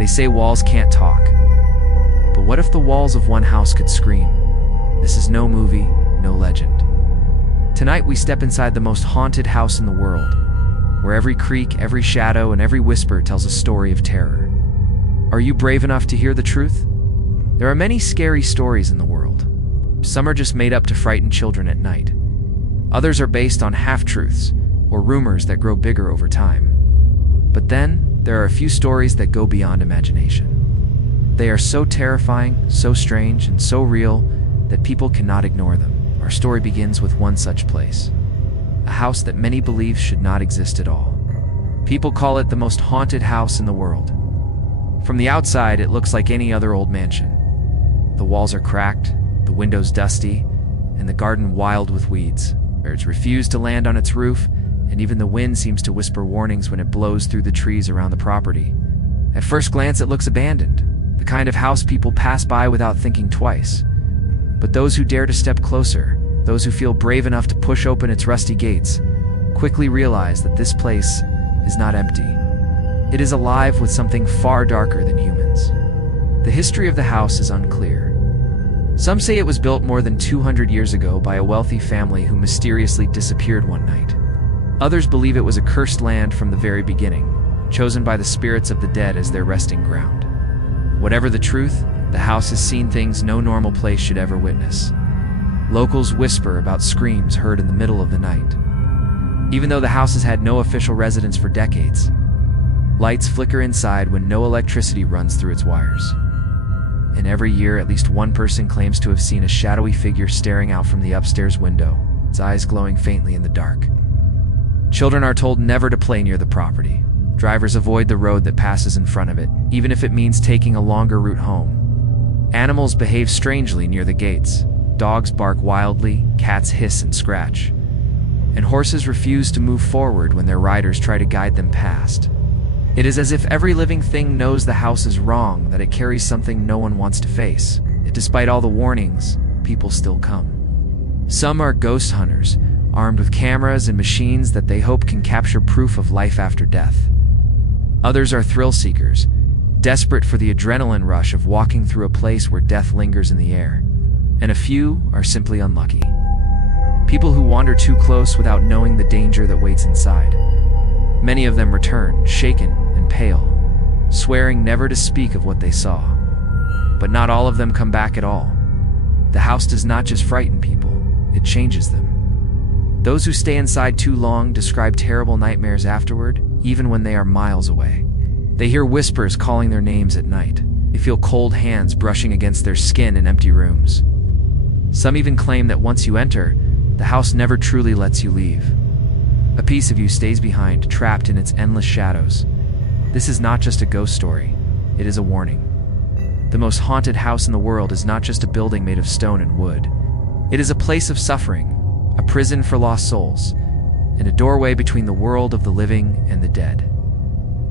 They say walls can't talk. But what if the walls of one house could scream? This is no movie, no legend. Tonight we step inside the most haunted house in the world, where every creak, every shadow, and every whisper tells a story of terror. Are you brave enough to hear the truth? There are many scary stories in the world. Some are just made up to frighten children at night. Others are based on half-truths or rumors that grow bigger over time. But then, there are a few stories that go beyond imagination. They are so terrifying, so strange, and so real that people cannot ignore them. Our story begins with one such place. A house that many believe should not exist at all. People call it the most haunted house in the world. From the outside, it looks like any other old mansion. The walls are cracked, the windows dusty, and the garden wild with weeds. Birds refuse to land on its roof, and even the wind seems to whisper warnings when it blows through the trees around the property. At first glance, it looks abandoned, the kind of house people pass by without thinking twice. But those who dare to step closer, those who feel brave enough to push open its rusty gates, quickly realize that this place is not empty. It is alive with something far darker than humans. The history of the house is unclear. Some say it was built more than 200 years ago by a wealthy family who mysteriously disappeared one night. Others believe it was a cursed land from the very beginning, chosen by the spirits of the dead as their resting ground. Whatever the truth, the house has seen things no normal place should ever witness. Locals whisper about screams heard in the middle of the night. Even though the house has had no official residents for decades, lights flicker inside when no electricity runs through its wires. And every year, at least one person claims to have seen a shadowy figure staring out from the upstairs window, its eyes glowing faintly in the dark. Children are told never to play near the property. Drivers avoid the road that passes in front of it, even if it means taking a longer route home. Animals behave strangely near the gates. Dogs bark wildly, cats hiss and scratch. And horses refuse to move forward when their riders try to guide them past. It is as if every living thing knows the house is wrong, that it carries something no one wants to face. Yet despite all the warnings, people still come. Some are ghost hunters, armed with cameras and machines that they hope can capture proof of life after death. Others are thrill seekers, desperate for the adrenaline rush of walking through a place where death lingers in the air. And a few are simply unlucky. People who wander too close without knowing the danger that waits inside. Many of them return, shaken and pale, swearing never to speak of what they saw. But not all of them come back at all. The house does not just frighten people, it changes them. Those who stay inside too long describe terrible nightmares afterward, even when they are miles away. They hear whispers calling their names at night. They feel cold hands brushing against their skin in empty rooms. Some even claim that once you enter, the house never truly lets you leave. A piece of you stays behind, trapped in its endless shadows. This is not just a ghost story, it is a warning. The most haunted house in the world is not just a building made of stone and wood. It is a place of suffering, a prison for lost souls, and a doorway between the world of the living and the dead.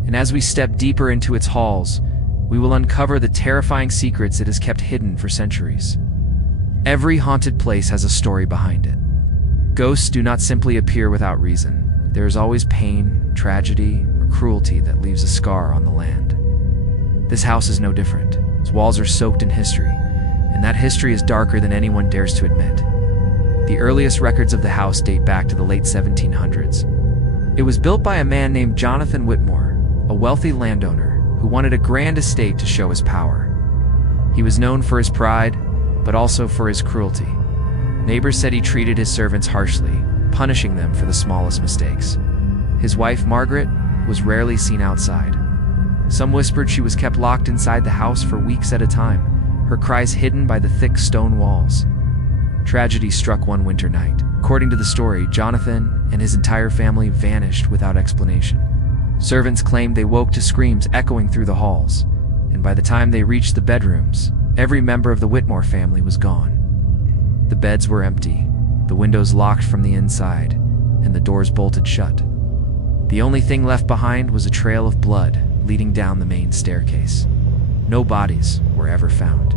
And as we step deeper into its halls, we will uncover the terrifying secrets it has kept hidden for centuries. Every haunted place has a story behind it. Ghosts do not simply appear without reason. There is always pain, tragedy, or cruelty that leaves a scar on the land. This house is no different. Its walls are soaked in history, and that history is darker than anyone dares to admit. The earliest records of the house date back to the late 1700s. It was built by a man named Jonathan Whitmore, a wealthy landowner who wanted a grand estate to show his power. He was known for his pride, but also for his cruelty. Neighbors said he treated his servants harshly, punishing them for the smallest mistakes. His wife, Margaret, was rarely seen outside. Some whispered she was kept locked inside the house for weeks at a time, her cries hidden by the thick stone walls. Tragedy struck one winter night. According to the story, Jonathan and his entire family vanished without explanation. Servants claimed they woke to screams echoing through the halls, and by the time they reached the bedrooms, every member of the Whitmore family was gone. The beds were empty, the windows locked from the inside, and the doors bolted shut. The only thing left behind was a trail of blood leading down the main staircase. No bodies were ever found.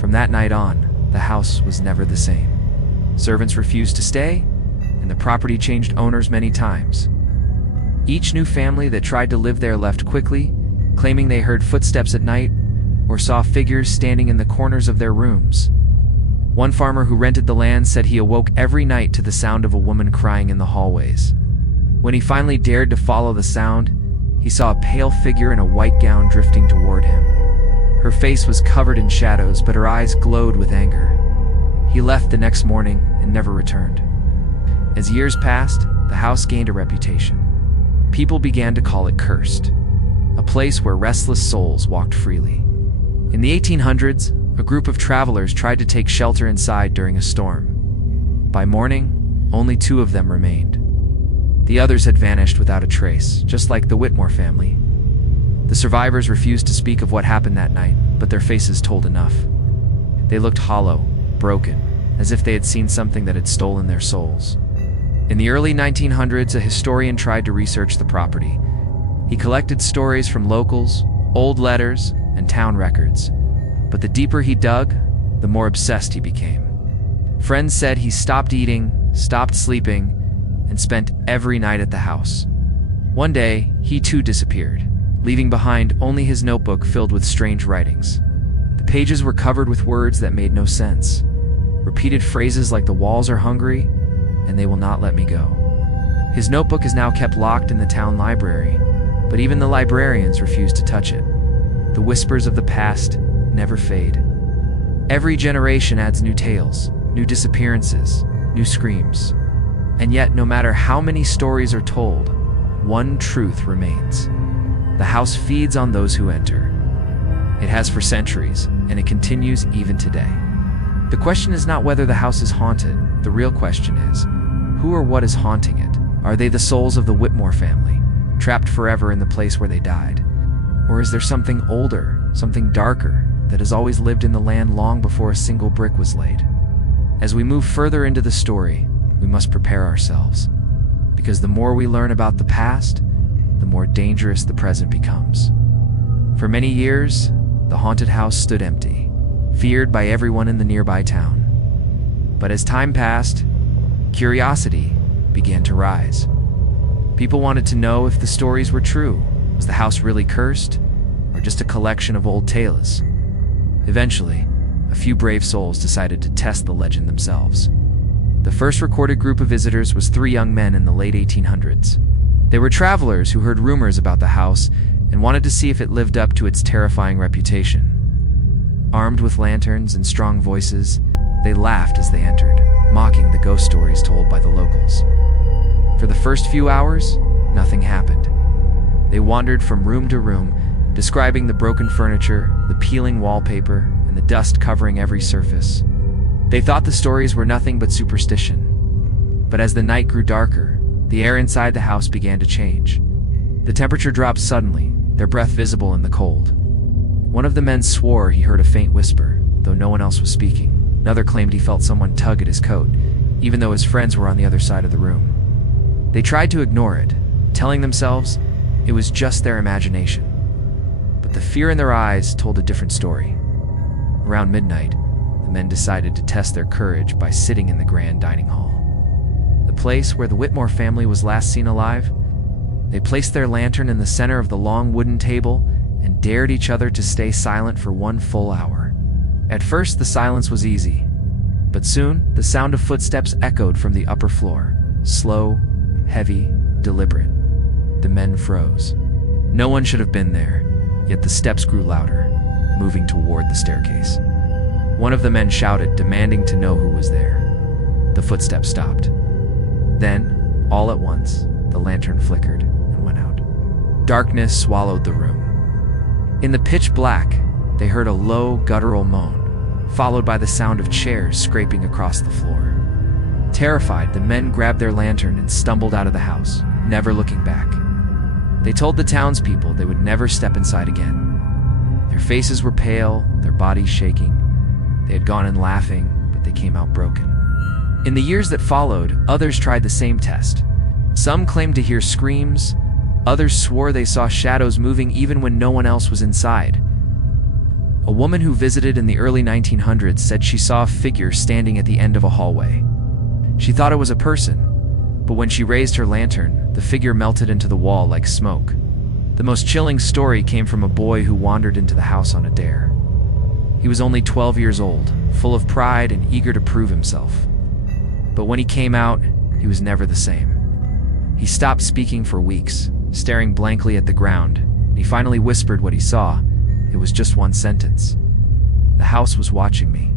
From that night on, the house was never the same. Servants refused to stay, and the property changed owners many times. Each new family that tried to live there left quickly, claiming they heard footsteps at night or saw figures standing in the corners of their rooms. One farmer who rented the land said he awoke every night to the sound of a woman crying in the hallways. When he finally dared to follow the sound, he saw a pale figure in a white gown drifting toward him. Her face was covered in shadows, but her eyes glowed with anger. He left the next morning and never returned. As years passed, the house gained a reputation. People began to call it cursed, a place where restless souls walked freely. In the 1800s, a group of travelers tried to take shelter inside during a storm. By morning, only 2 of them remained. The others had vanished without a trace, just like the Whitmore family. The survivors refused to speak of what happened that night, but their faces told enough. They looked hollow, broken, as if they had seen something that had stolen their souls. In the early 1900s, a historian tried to research the property. He collected stories from locals, old letters, and town records. But the deeper he dug, the more obsessed he became. Friends said he stopped eating, stopped sleeping, and spent every night at the house. One day, he too disappeared, leaving behind only his notebook filled with strange writings. The pages were covered with words that made no sense. Repeated phrases like "the walls are hungry," and "they will not let me go." His notebook is now kept locked in the town library, but even the librarians refuse to touch it. The whispers of the past never fade. Every generation adds new tales, new disappearances, new screams. And yet, no matter how many stories are told, one truth remains. The house feeds on those who enter. It has for centuries, and it continues even today. The question is not whether the house is haunted. The real question is, who or what is haunting it? Are they the souls of the Whitmore family, trapped forever in the place where they died? Or is there something older, something darker, that has always lived in the land long before a single brick was laid? As we move further into the story, we must prepare ourselves. Because the more we learn about the past, the more dangerous the present becomes. For many years, the haunted house stood empty, feared by everyone in the nearby town. But as time passed, curiosity began to rise. People wanted to know if the stories were true. Was the house really cursed, or just a collection of old tales? Eventually, a few brave souls decided to test the legend themselves. The first recorded group of visitors was 3 young men in the late 1800s. They were travelers who heard rumors about the house and wanted to see if it lived up to its terrifying reputation. Armed with lanterns and strong voices, they laughed as they entered, mocking the ghost stories told by the locals. For the first few hours, nothing happened. They wandered from room to room, describing the broken furniture, the peeling wallpaper, and the dust covering every surface. They thought the stories were nothing but superstition. But as the night grew darker, the air inside the house began to change. The temperature dropped suddenly, their breath visible in the cold. One of the men swore he heard a faint whisper, though no one else was speaking. Another claimed he felt someone tug at his coat, even though his friends were on the other side of the room. They tried to ignore it, telling themselves it was just their imagination. But the fear in their eyes told a different story. Around midnight, the men decided to test their courage by sitting in the grand dining hall. The place where the Whitmore family was last seen alive. They placed their lantern in the center of the long wooden table and dared each other to stay silent for 1 full hour. At first, the silence was easy, but soon the sound of footsteps echoed from the upper floor, slow, heavy, deliberate. The men froze. No one should have been there, yet the steps grew louder, moving toward the staircase. One of the men shouted, demanding to know who was there. The footsteps stopped. Then, all at once, the lantern flickered and went out. Darkness swallowed the room. In the pitch black, they heard a low, guttural moan, followed by the sound of chairs scraping across the floor. Terrified, the men grabbed their lantern and stumbled out of the house, never looking back. They told the townspeople they would never step inside again. Their faces were pale, their bodies shaking. They had gone in laughing, but they came out broken. In the years that followed, others tried the same test. Some claimed to hear screams, others swore they saw shadows moving even when no one else was inside. A woman who visited in the early 1900s said she saw a figure standing at the end of a hallway. She thought it was a person, but when she raised her lantern, the figure melted into the wall like smoke. The most chilling story came from a boy who wandered into the house on a dare. He was only 12 years old, full of pride and eager to prove himself. But when he came out, he was never the same. He stopped speaking for weeks, staring blankly at the ground. He finally whispered what he saw. It was just one sentence. The house was watching me.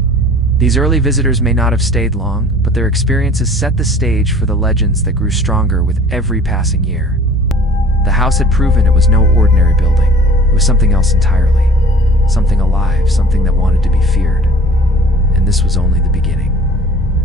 These early visitors may not have stayed long, but their experiences set the stage for the legends that grew stronger with every passing year. The house had proven it was no ordinary building. It was something else entirely. Something alive, something that wanted to be feared. And this was only the beginning.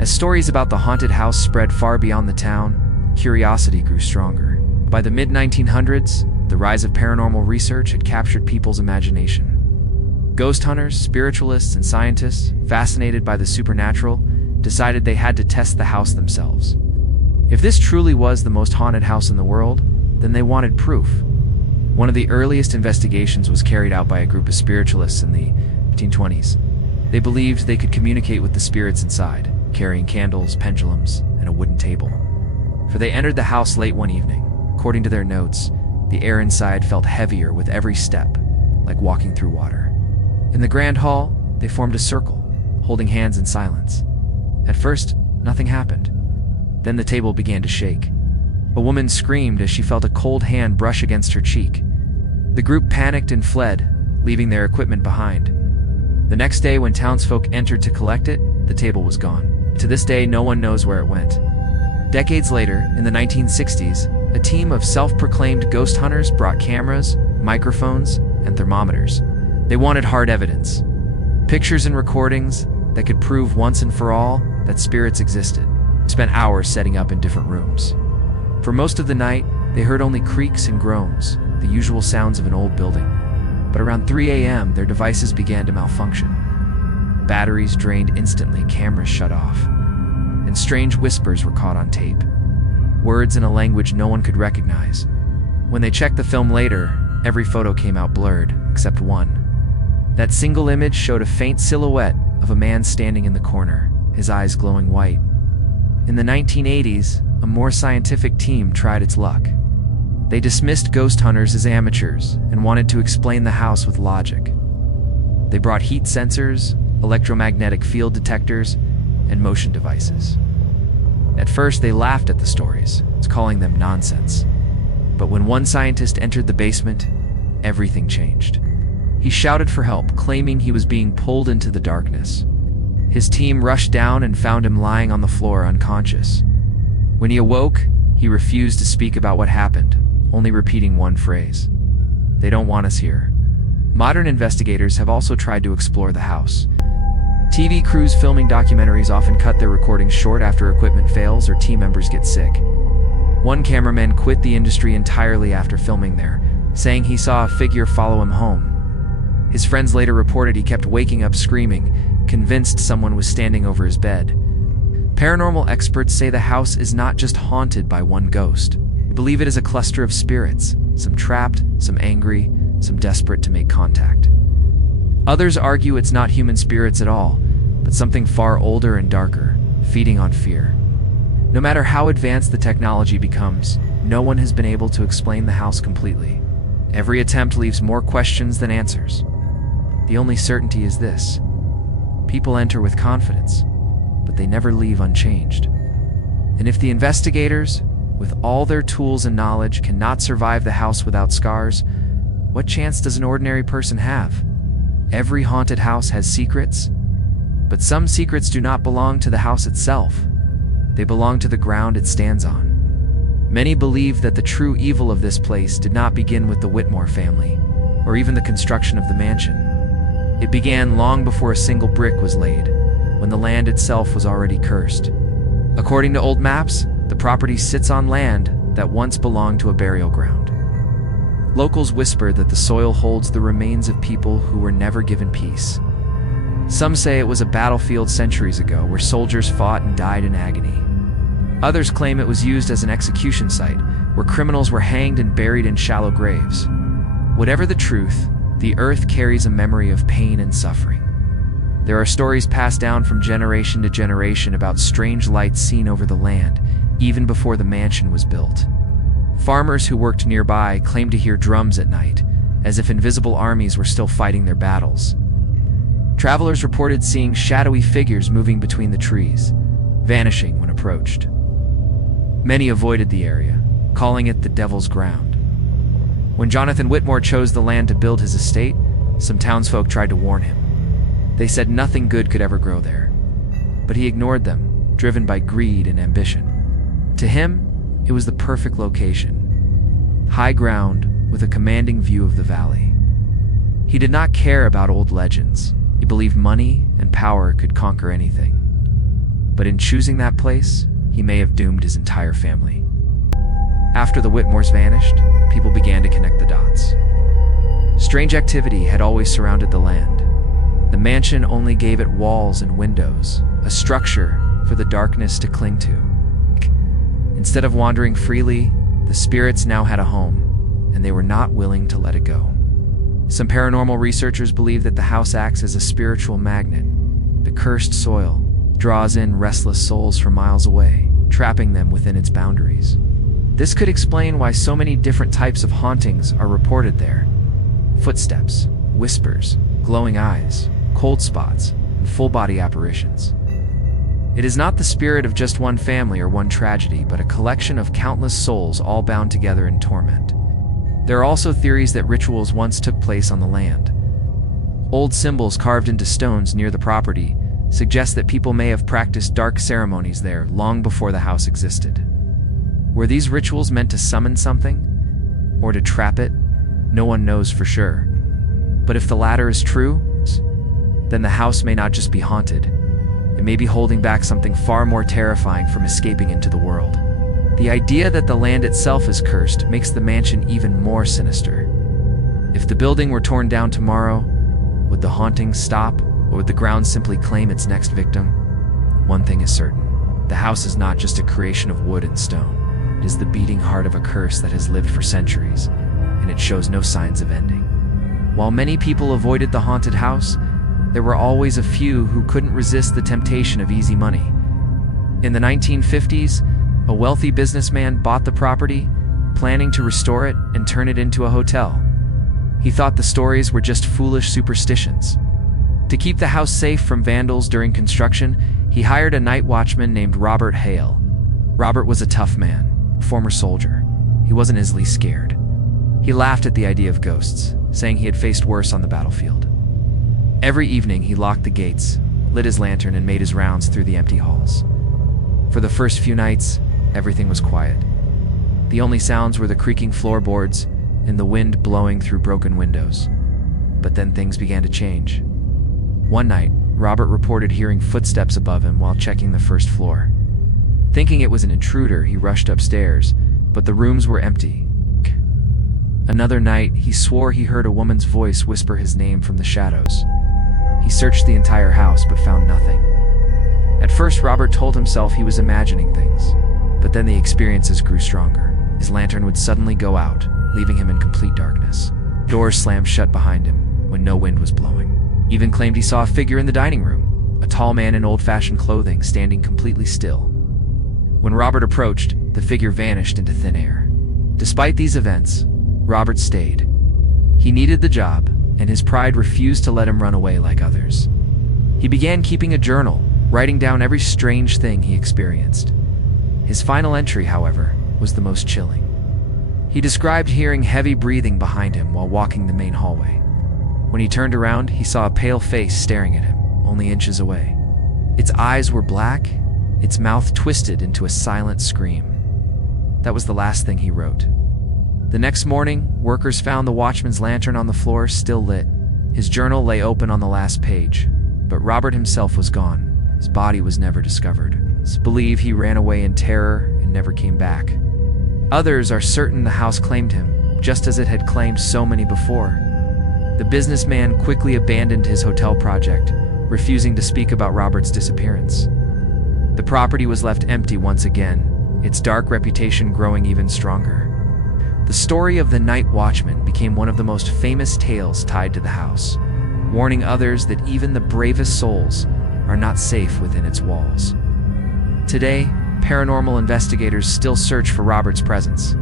As stories about the haunted house spread far beyond the town, curiosity grew stronger. By the mid-1900s, the rise of paranormal research had captured people's imagination. Ghost hunters, spiritualists, and scientists, fascinated by the supernatural, decided they had to test the house themselves. If this truly was the most haunted house in the world, then they wanted proof. One of the earliest investigations was carried out by a group of spiritualists in the 1920s. They believed they could communicate with the spirits inside, carrying candles, pendulums, and a wooden table. For they entered the house late one evening. According to their notes, the air inside felt heavier with every step, like walking through water. In the grand hall, they formed a circle, holding hands in silence. At first, nothing happened. Then the table began to shake. A woman screamed as she felt a cold hand brush against her cheek. The group panicked and fled, leaving their equipment behind. The next day, when townsfolk entered to collect it, the table was gone. To this day, no one knows where it went. Decades later, in the 1960s, a team of self-proclaimed ghost hunters brought cameras, microphones, and thermometers. They wanted hard evidence. Pictures and recordings that could prove once and for all that spirits existed. Spent hours setting up in different rooms. For most of the night, they heard only creaks and groans, the usual sounds of an old building. But around 3 a.m., their devices began to malfunction. Batteries drained instantly, cameras shut off, and strange whispers were caught on tape. Words in a language no one could recognize. When they checked the film later, every photo came out blurred, except one. That single image showed a faint silhouette of a man standing in the corner, his eyes glowing white. In the 1980s, a more scientific team tried its luck. They dismissed ghost hunters as amateurs and wanted to explain the house with logic. They brought heat sensors, electromagnetic field detectors, and motion devices. At first, they laughed at the stories, calling them nonsense. But when one scientist entered the basement, everything changed. He shouted for help, claiming he was being pulled into the darkness. His team rushed down and found him lying on the floor unconscious. When he awoke, he refused to speak about what happened, only repeating one phrase: "They don't want us here." Modern investigators have also tried to explore the house. TV crews filming documentaries often cut their recordings short after equipment fails or team members get sick. One cameraman quit the industry entirely after filming there, saying he saw a figure follow him home. His friends later reported he kept waking up screaming, convinced someone was standing over his bed. Paranormal experts say the house is not just haunted by one ghost. They believe it is a cluster of spirits, some trapped, some angry, some desperate to make contact. Others argue it's not human spirits at all, but something far older and darker, feeding on fear. No matter how advanced the technology becomes, no one has been able to explain the house completely. Every attempt leaves more questions than answers. The only certainty is this: people enter with confidence, but they never leave unchanged. And if the investigators, with all their tools and knowledge, cannot survive the house without scars, what chance does an ordinary person have? Every haunted house has secrets, but some secrets do not belong to the house itself. They belong to the ground it stands on. Many believe that the true evil of this place did not begin with the Whitmore family, or even the construction of the mansion. It began long before a single brick was laid, when the land itself was already cursed. According to old maps, the property sits on land that once belonged to a burial ground. Locals whisper that the soil holds the remains of people who were never given peace. Some say it was a battlefield centuries ago where soldiers fought and died in agony. Others claim it was used as an execution site, where criminals were hanged and buried in shallow graves. Whatever the truth, the earth carries a memory of pain and suffering. There are stories passed down from generation to generation about strange lights seen over the land, even before the mansion was built. Farmers who worked nearby claimed to hear drums at night, as if invisible armies were still fighting their battles. Travelers reported seeing shadowy figures moving between the trees, vanishing when approached. Many avoided the area, calling it the Devil's Ground. When Jonathan Whitmore chose the land to build his estate, some townsfolk tried to warn him. They said nothing good could ever grow there. But he ignored them, driven by greed and ambition. To him, it was the perfect location. High ground with a commanding view of the valley. He did not care about old legends. He believed money and power could conquer anything. But in choosing that place, he may have doomed his entire family. After the Whitmores vanished, people began to connect the dots. Strange activity had always surrounded the land. The mansion only gave it walls and windows, a structure for the darkness to cling to. Instead of wandering freely, the spirits now had a home, and they were not willing to let it go. Some paranormal researchers believe that the house acts as a spiritual magnet. The cursed soil draws in restless souls from miles away, trapping them within its boundaries. This could explain why so many different types of hauntings are reported there. Footsteps, whispers, glowing eyes, cold spots, and full-body apparitions. It is not the spirit of just one family or one tragedy, but a collection of countless souls all bound together in torment. There are also theories that rituals once took place on the land. Old symbols carved into stones near the property suggest that people may have practiced dark ceremonies there long before the house existed. Were these rituals meant to summon something? Or to trap it? No one knows for sure. But if the latter is true, then the house may not just be haunted. It may be holding back something far more terrifying from escaping into the world. The idea that the land itself is cursed makes the mansion even more sinister. If the building were torn down tomorrow, would the hauntings stop, or would the ground simply claim its next victim? One thing is certain. The house is not just a creation of wood and stone. It is the beating heart of a curse that has lived for centuries, and it shows no signs of ending. While many people avoided the haunted house, there were always a few who couldn't resist the temptation of easy money. In the 1950s, a wealthy businessman bought the property, planning to restore it and turn it into a hotel. He thought the stories were just foolish superstitions. To keep the house safe from vandals during construction, he hired a night watchman named Robert Hale. Robert was a tough man, a former soldier. He wasn't easily scared. He laughed at the idea of ghosts, saying he had faced worse on the battlefield. Every evening, he locked the gates, lit his lantern, and made his rounds through the empty halls. For the first few nights, everything was quiet. The only sounds were the creaking floorboards and the wind blowing through broken windows. But then things began to change. One night, Robert reported hearing footsteps above him while checking the first floor. Thinking it was an intruder, he rushed upstairs, but the rooms were empty. Another night, he swore he heard a woman's voice whisper his name from the shadows. He searched the entire house but found nothing. At first, Robert told himself he was imagining things, but then the experiences grew stronger. His lantern would suddenly go out, leaving him in complete darkness. Doors slammed shut behind him when no wind was blowing. He even claimed he saw a figure in the dining room, a tall man in old-fashioned clothing standing completely still. When Robert approached, the figure vanished into thin air. Despite these events, Robert stayed. He needed the job, and his pride refused to let him run away like others. He began keeping a journal, writing down every strange thing he experienced. His final entry, however, was the most chilling. He described hearing heavy breathing behind him while walking the main hallway. When he turned around, he saw a pale face staring at him, only inches away. Its eyes were black, its mouth twisted into a silent scream. That was the last thing he wrote. The next morning, workers found the watchman's lantern on the floor, still lit. His journal lay open on the last page, but Robert himself was gone. His body was never discovered. Some believe he ran away in terror and never came back. Others are certain the house claimed him, just as it had claimed so many before. The businessman quickly abandoned his hotel project, refusing to speak about Robert's disappearance. The property was left empty once again, its dark reputation growing even stronger. The story of the night watchman became one of the most famous tales tied to the house, warning others that even the bravest souls are not safe within its walls. Today, paranormal investigators still search for Robert's presence.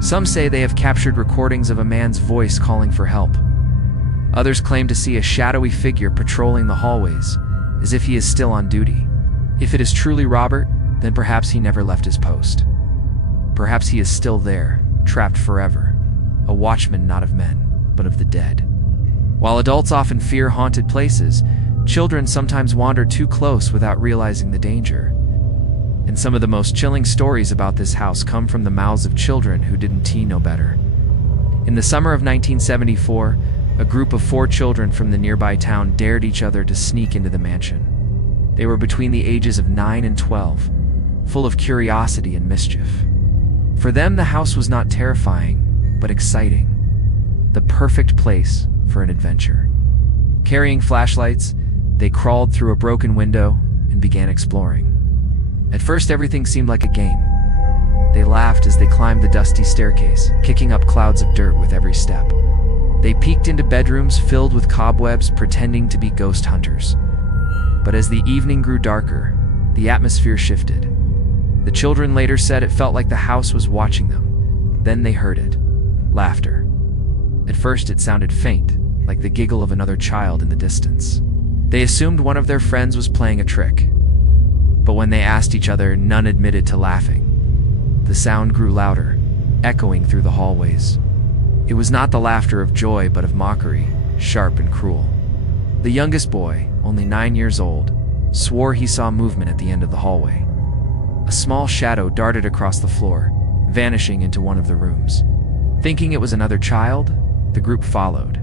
Some say they have captured recordings of a man's voice calling for help. Others claim to see a shadowy figure patrolling the hallways, as if he is still on duty. If it is truly Robert, then perhaps he never left his post. Perhaps he is still there, trapped forever, a watchman not of men, but of the dead. While adults often fear haunted places, children sometimes wander too close without realizing the danger. And some of the most chilling stories about this house come from the mouths of children who didn't know better. In the summer of 1974, a group of 4 children from the nearby town dared each other to sneak into the mansion. They were between the ages of 9 and 12, full of curiosity and mischief. For them, the house was not terrifying, but exciting. The perfect place for an adventure. Carrying flashlights, they crawled through a broken window and began exploring. At first, everything seemed like a game. They laughed as they climbed the dusty staircase, kicking up clouds of dirt with every step. They peeked into bedrooms filled with cobwebs, pretending to be ghost hunters. But as the evening grew darker, the atmosphere shifted. The children later said it felt like the house was watching them. Then they heard it. Laughter. At first, it sounded faint, like the giggle of another child in the distance. They assumed one of their friends was playing a trick. But when they asked each other, none admitted to laughing. The sound grew louder, echoing through the hallways. It was not the laughter of joy, but of mockery, sharp and cruel. The youngest boy, only 9 years old, swore he saw movement at the end of the hallway. A small shadow darted across the floor, vanishing into one of the rooms. Thinking it was another child, the group followed.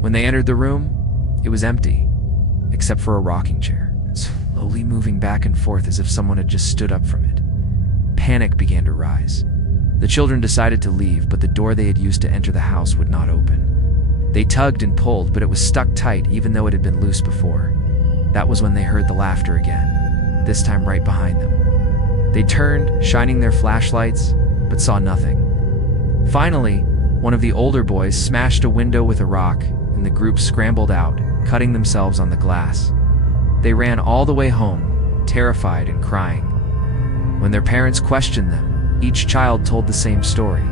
When they entered the room, it was empty, except for a rocking chair, slowly moving back and forth as if someone had just stood up from it. Panic began to rise. The children decided to leave, but the door they had used to enter the house would not open. They tugged and pulled, but it was stuck tight even though it had been loose before. That was when they heard the laughter again, this time right behind them. They turned, shining their flashlights, but saw nothing. Finally, one of the older boys smashed a window with a rock, and the group scrambled out, cutting themselves on the glass. They ran all the way home, terrified and crying. When their parents questioned them, each child told the same story.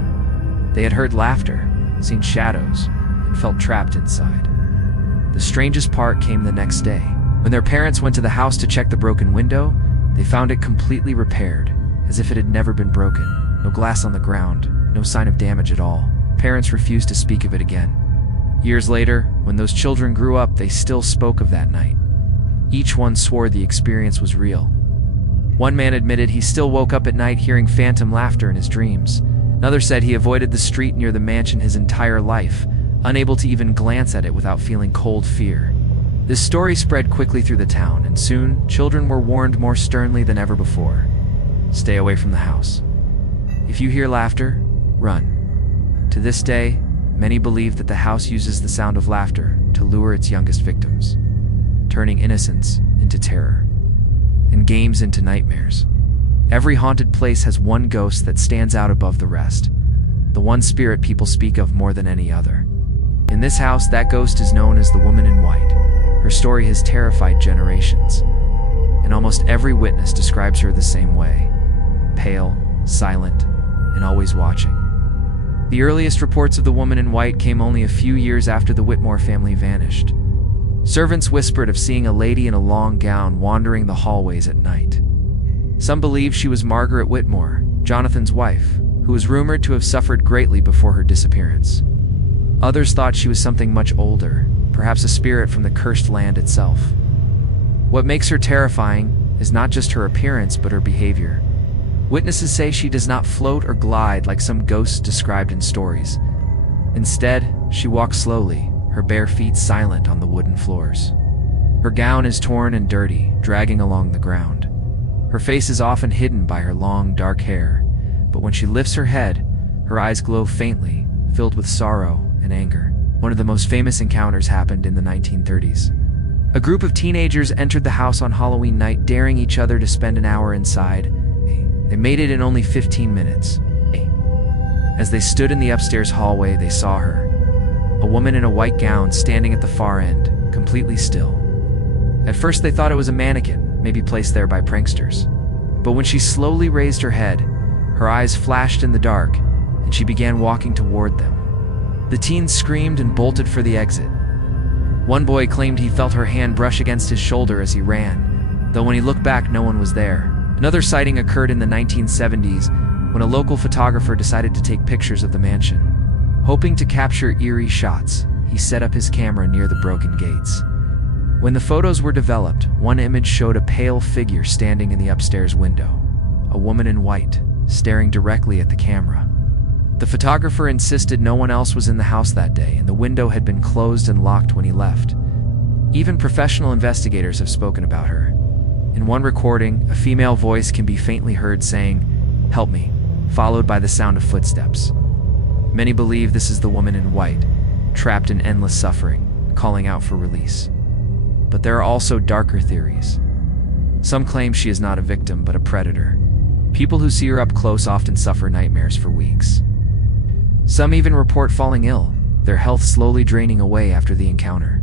They had heard laughter, seen shadows, and felt trapped inside. The strangest part came the next day. When their parents went to the house to check the broken window, they found it completely repaired, as if it had never been broken. No glass on the ground, no sign of damage at all. Parents refused to speak of it again. Years later, when those children grew up, they still spoke of that night. Each one swore the experience was real. One man admitted he still woke up at night hearing phantom laughter in his dreams. Another said he avoided the street near the mansion his entire life, unable to even glance at it without feeling cold fear. This story spread quickly through the town, and soon, children were warned more sternly than ever before. Stay away from the house. If you hear laughter, run. To this day, many believe that the house uses the sound of laughter to lure its youngest victims, turning innocence into terror, and games into nightmares. Every haunted place has one ghost that stands out above the rest, the one spirit people speak of more than any other. In this house, that ghost is known as the Woman in White. Her story has terrified generations, and almost every witness describes her the same way: pale, silent, and always watching. The earliest reports of the Woman in White came only a few years after the Whitmore family vanished. Servants whispered of seeing a lady in a long gown wandering the hallways at night. Some believe she was Margaret Whitmore, Jonathan's wife, who was rumored to have suffered greatly before her disappearance. Others thought she was something much older, perhaps a spirit from the cursed land itself. What makes her terrifying is not just her appearance, but her behavior. Witnesses say she does not float or glide like some ghosts described in stories. Instead, she walks slowly, her bare feet silent on the wooden floors. Her gown is torn and dirty, dragging along the ground. Her face is often hidden by her long, dark hair, but when she lifts her head, her eyes glow faintly, filled with sorrow and anger. One of the most famous encounters happened in the 1930s. A group of teenagers entered the house on Halloween night, daring each other to spend an hour inside. They made it in only 15 minutes. As they stood in the upstairs hallway, they saw her, a woman in a white gown standing at the far end, completely still. At first they thought it was a mannequin, maybe placed there by pranksters. But when she slowly raised her head, her eyes flashed in the dark, and and she began walking toward them. The teens screamed and bolted for the exit. One boy claimed he felt her hand brush against his shoulder as he ran, though when he looked back, no one was there. Another sighting occurred in the 1970s when a local photographer decided to take pictures of the mansion. Hoping to capture eerie shots, he set up his camera near the broken gates. When the photos were developed, one image showed a pale figure standing in the upstairs window, a woman in white, staring directly at the camera. The photographer insisted no one else was in the house that day, and the window had been closed and locked when he left. Even professional investigators have spoken about her. In one recording, a female voice can be faintly heard saying, "Help me," followed by the sound of footsteps. Many believe this is the woman in white, trapped in endless suffering, calling out for release. But there are also darker theories. Some claim she is not a victim, but a predator. People who see her up close often suffer nightmares for weeks. Some even report falling ill, their health slowly draining away after the encounter.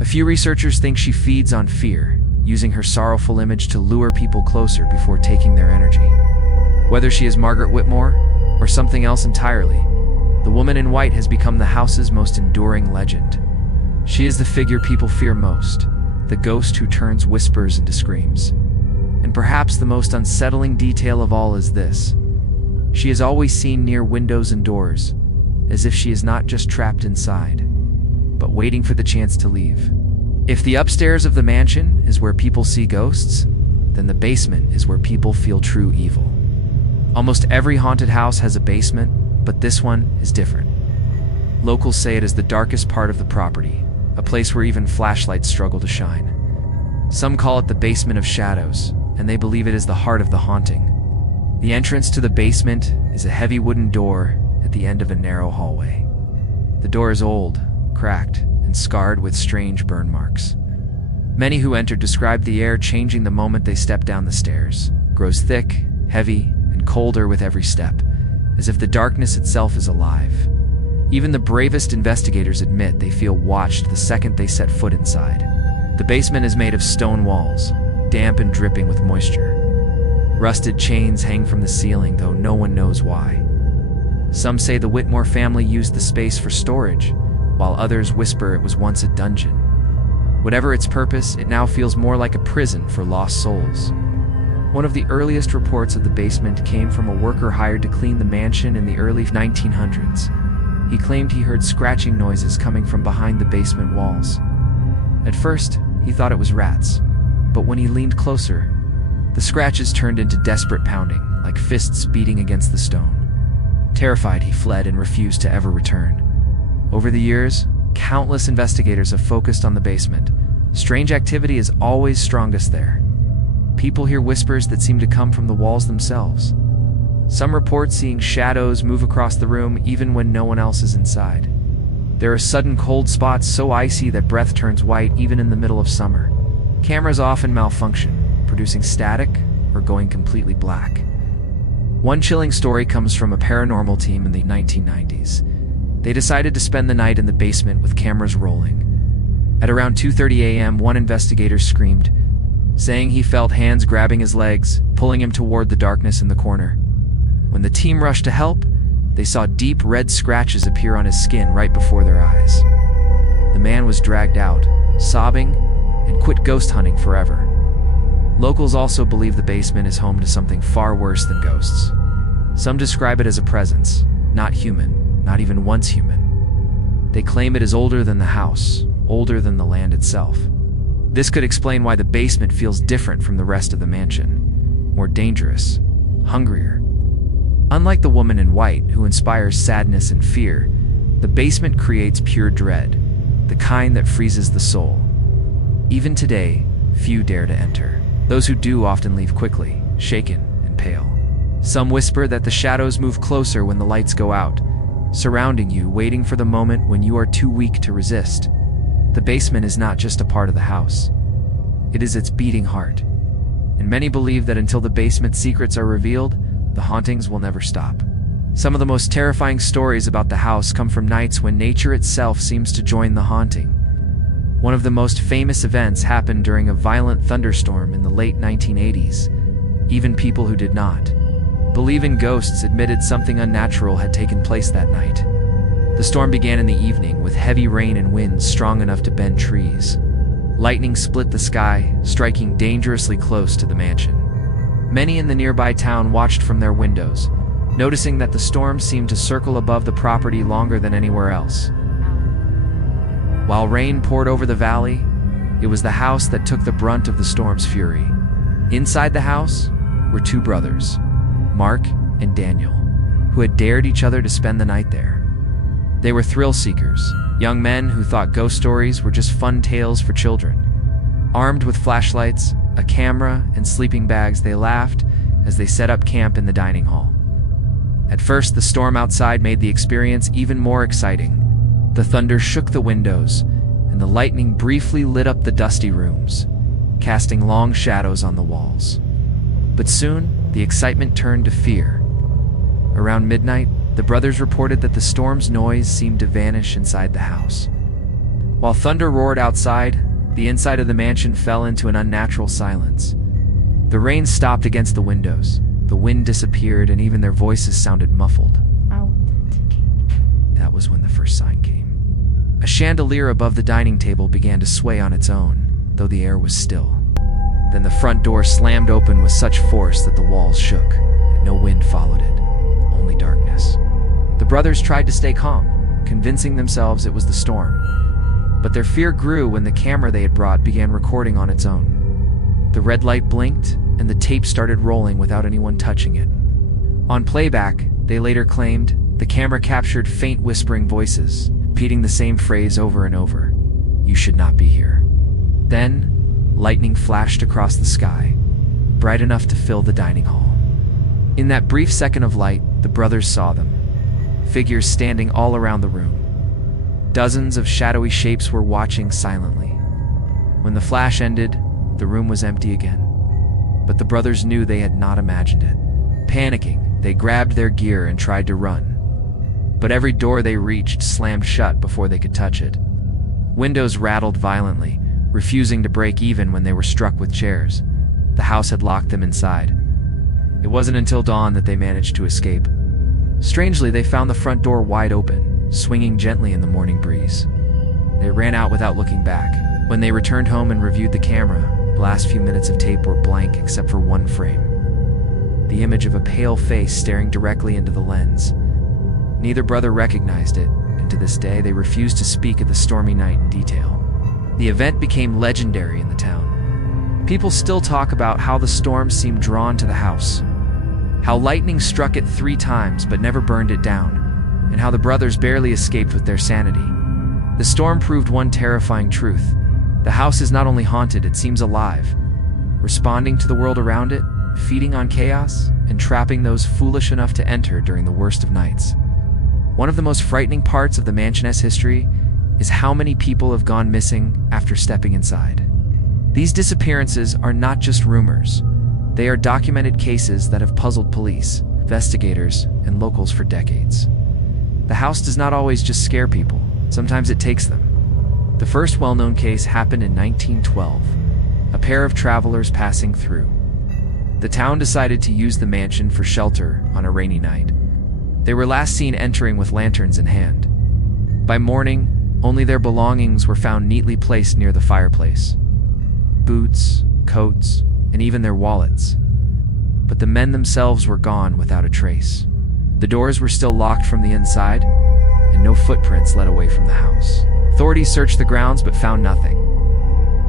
A few researchers think she feeds on fear, using her sorrowful image to lure people closer before taking their energy. Whether she is Margaret Whitmore or something else entirely, the woman in white has become the house's most enduring legend. She is the figure people fear most, the ghost who turns whispers into screams. And perhaps the most unsettling detail of all is this: she is always seen near windows and doors, as if she is not just trapped inside, but waiting for the chance to leave. If the upstairs of the mansion is where people see ghosts, then the basement is where people feel true evil. Almost every haunted house has a basement, but this one is different. Locals say it is the darkest part of the property, a place where even flashlights struggle to shine. Some call it the basement of shadows, and they believe it is the heart of the haunting. The entrance to the basement is a heavy wooden door at the end of a narrow hallway. The door is old, cracked, and scarred with strange burn marks. Many who entered described the air changing the moment they step down the stairs, grows thick, heavy, and colder with every step, as if the darkness itself is alive. Even the bravest investigators admit they feel watched the second they set foot inside. The basement is made of stone walls, damp and dripping with moisture. Rusted chains hang from the ceiling, though no one knows why. Some say the Whitmore family used the space for storage, while others whisper it was once a dungeon. Whatever its purpose, it now feels more like a prison for lost souls. One of the earliest reports of the basement came from a worker hired to clean the mansion in the early 1900s. He claimed he heard scratching noises coming from behind the basement walls. At first, he thought it was rats, but when he leaned closer, the scratches turned into desperate pounding, like fists beating against the stone. Terrified, he fled and refused to ever return. Over the years, countless investigators have focused on the basement. Strange activity is always strongest there. People hear whispers that seem to come from the walls themselves. Some report seeing shadows move across the room even when no one else is inside. There are sudden cold spots so icy that breath turns white even in the middle of summer. Cameras often malfunction, producing static or going completely black. One chilling story comes from a paranormal team in the 1990s. They decided to spend the night in the basement with cameras rolling. At around 2:30 a.m., one investigator screamed, saying he felt hands grabbing his legs, pulling him toward the darkness in the corner. When the team rushed to help, they saw deep red scratches appear on his skin right before their eyes. The man was dragged out, sobbing, and quit ghost hunting forever. Locals also believe the basement is home to something far worse than ghosts. Some describe it as a presence, not human, not even once human. They claim it is older than the house, older than the land itself. This could explain why the basement feels different from the rest of the mansion, more dangerous, hungrier. Unlike the woman in white, who inspires sadness and fear, the basement creates pure dread, the kind that freezes the soul. Even today, few dare to enter. Those who do often leave quickly, shaken and pale. Some whisper that the shadows move closer when the lights go out, surrounding you, waiting for the moment when you are too weak to resist. The basement is not just a part of the house. It is its beating heart. And many believe that until the basement's secrets are revealed, the hauntings will never stop. Some of the most terrifying stories about the house come from nights when nature itself seems to join the haunting. One of the most famous events happened during a violent thunderstorm in the late 1980s. Even people who did not believe in ghosts admitted something unnatural had taken place that night. The storm began in the evening with heavy rain and winds strong enough to bend trees. Lightning split the sky, striking dangerously close to the mansion. Many in the nearby town watched from their windows, noticing that the storm seemed to circle above the property longer than anywhere else. While rain poured over the valley, it was the house that took the brunt of the storm's fury. Inside the house were two brothers, Mark and Daniel, who had dared each other to spend the night there. They were thrill seekers, young men who thought ghost stories were just fun tales for children. Armed with flashlights, a camera, and sleeping bags, they laughed as they set up camp in the dining hall. At first, the storm outside made the experience even more exciting. The thunder shook the windows, and the lightning briefly lit up the dusty rooms, casting long shadows on the walls. But soon, the excitement turned to fear. Around midnight, the brothers reported that the storm's noise seemed to vanish inside the house. While thunder roared outside, the inside of the mansion fell into an unnatural silence. The rain stopped against the windows, the wind disappeared, and even their voices sounded muffled. That was when the first sign came. A chandelier above the dining table began to sway on its own, though the air was still. Then the front door slammed open with such force that the walls shook, and no wind followed it, only darkness. The brothers tried to stay calm, convincing themselves it was the storm. But their fear grew when the camera they had brought began recording on its own. The red light blinked, and the tape started rolling without anyone touching it. On playback, they later claimed, the camera captured faint whispering voices, repeating the same phrase over and over. "You should not be here." Then, lightning flashed across the sky, bright enough to fill the dining hall. In that brief second of light, the brothers saw them. Figures standing all around the room. Dozens of shadowy shapes were watching silently. When the flash ended, the room was empty again. But the brothers knew they had not imagined it. Panicking, they grabbed their gear and tried to run. But every door they reached slammed shut before they could touch it. Windows rattled violently, refusing to break even when they were struck with chairs. The house had locked them inside. It wasn't until dawn that they managed to escape. Strangely, they found the front door wide open, swinging gently in the morning breeze. They ran out without looking back. When they returned home and reviewed the camera, the last few minutes of tape were blank except for one frame. The image of a pale face staring directly into the lens. Neither brother recognized it, and to this day they refuse to speak of the stormy night in detail. The event became legendary in the town. People still talk about how the storm seemed drawn to the house, how lightning struck it 3 times but never burned it down, and how the brothers barely escaped with their sanity. The storm proved one terrifying truth. The house is not only haunted, it seems alive, responding to the world around it, feeding on chaos, and trapping those foolish enough to enter during the worst of nights. One of the most frightening parts of the mansion's history is how many people have gone missing after stepping inside. These disappearances are not just rumors. They are documented cases that have puzzled police, investigators, and locals for decades. The house does not always just scare people. Sometimes it takes them. The first well-known case happened in 1912, a pair of travelers passing through. The town decided to use the mansion for shelter on a rainy night. They were last seen entering with lanterns in hand. By morning, only their belongings were found neatly placed near the fireplace. Boots, coats, and even their wallets. But the men themselves were gone without a trace. The doors were still locked from the inside, and no footprints led away from the house. Authorities searched the grounds but found nothing.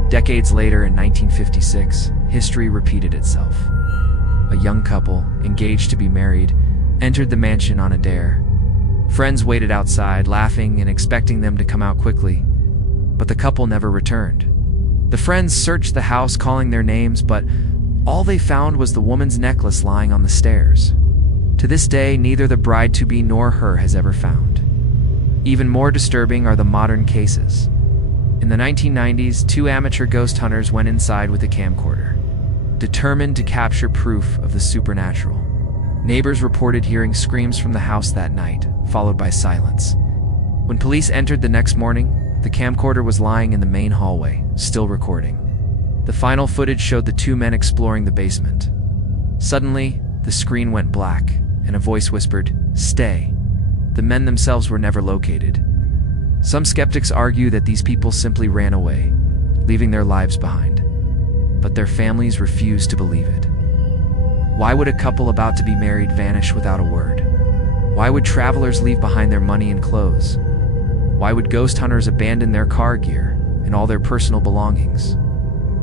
Decades later, in 1956, history repeated itself. A young couple, engaged to be married, entered the mansion on a dare. Friends waited outside, laughing and expecting them to come out quickly, but the couple never returned. The friends searched the house, calling their names, but all they found was the woman's necklace lying on the stairs. To this day, neither the bride-to-be nor her has ever found. Even more disturbing are the modern cases. In the 1990s, 2 amateur ghost hunters went inside with a camcorder, determined to capture proof of the supernatural. Neighbors reported hearing screams from the house that night, followed by silence. When police entered the next morning, the camcorder was lying in the main hallway, still recording. The final footage showed the 2 men exploring the basement. Suddenly, The screen went black, and a voice whispered, "Stay." The men themselves were never located. Some skeptics argue that these people simply ran away, leaving their lives behind. But their families refused to believe it. Why would a couple about to be married vanish without a word? Why would travelers leave behind their money and clothes? Why would ghost hunters abandon their car gear and all their personal belongings?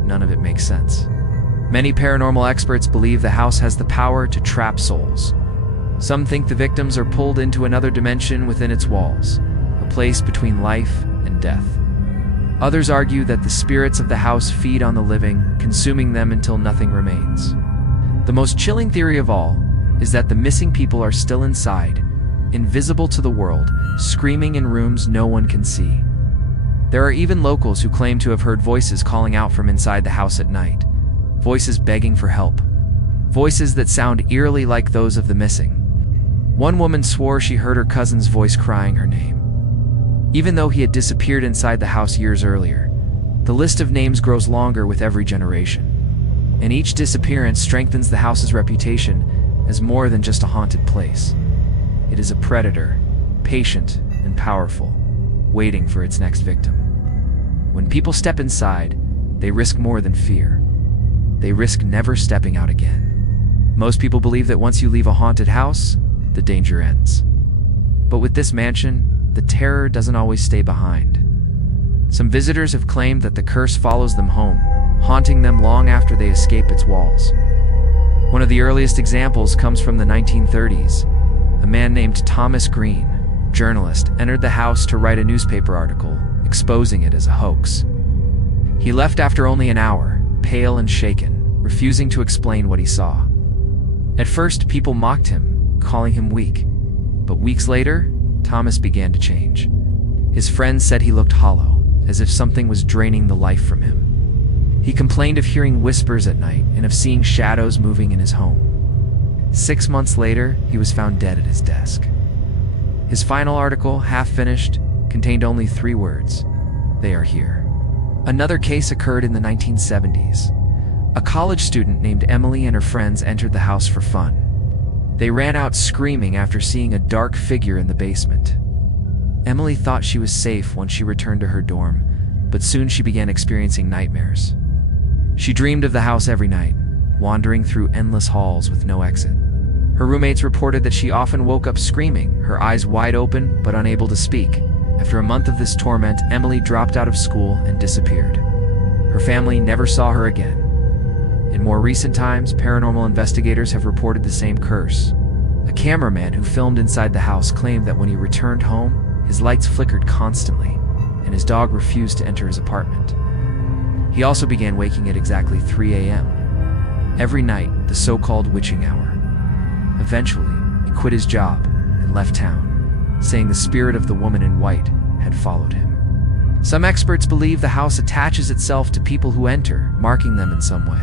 None of it makes sense. Many paranormal experts believe the house has the power to trap souls. Some think the victims are pulled into another dimension within its walls, a place between life and death. Others argue that the spirits of the house feed on the living, consuming them until nothing remains. The most chilling theory of all is that the missing people are still inside, invisible to the world, screaming in rooms no one can see. There are even locals who claim to have heard voices calling out from inside the house at night, voices begging for help, voices that sound eerily like those of the missing. One woman swore she heard her cousin's voice crying her name. Even though he had disappeared inside the house years earlier, the list of names grows longer with every generation. And each disappearance strengthens the house's reputation as more than just a haunted place. It is a predator, patient and powerful, waiting for its next victim. When people step inside, they risk more than fear. They risk never stepping out again. Most people believe that once you leave a haunted house, the danger ends. But with this mansion, the terror doesn't always stay behind. Some visitors have claimed that the curse follows them home, haunting them long after they escape its walls. One of the earliest examples comes from the 1930s. A man named Thomas Green, journalist, entered the house to write a newspaper article, exposing it as a hoax. He left after only an hour, pale and shaken, refusing to explain what he saw. At first, people mocked him, calling him weak. But weeks later, Thomas began to change. His friends said he looked hollow, as if something was draining the life from him. He complained of hearing whispers at night and of seeing shadows moving in his home. 6 months later, he was found dead at his desk. His final article, half finished, contained only 3 words: "They are here." Another case occurred in the 1970s. A college student named Emily and her friends entered the house for fun. They ran out screaming after seeing a dark figure in the basement. Emily thought she was safe once she returned to her dorm, but soon she began experiencing nightmares. She dreamed of the house every night, wandering through endless halls with no exit. Her roommates reported that she often woke up screaming, her eyes wide open but unable to speak. After a month of this torment, Emily dropped out of school and disappeared. Her family never saw her again. In more recent times, paranormal investigators have reported the same curse. A cameraman who filmed inside the house claimed that when he returned home, his lights flickered constantly, and his dog refused to enter his apartment. He also began waking at exactly 3 a.m. every night, the so-called witching hour. Eventually, he quit his job and left town, saying the spirit of the woman in white had followed him. Some experts believe the house attaches itself to people who enter, marking them in some way.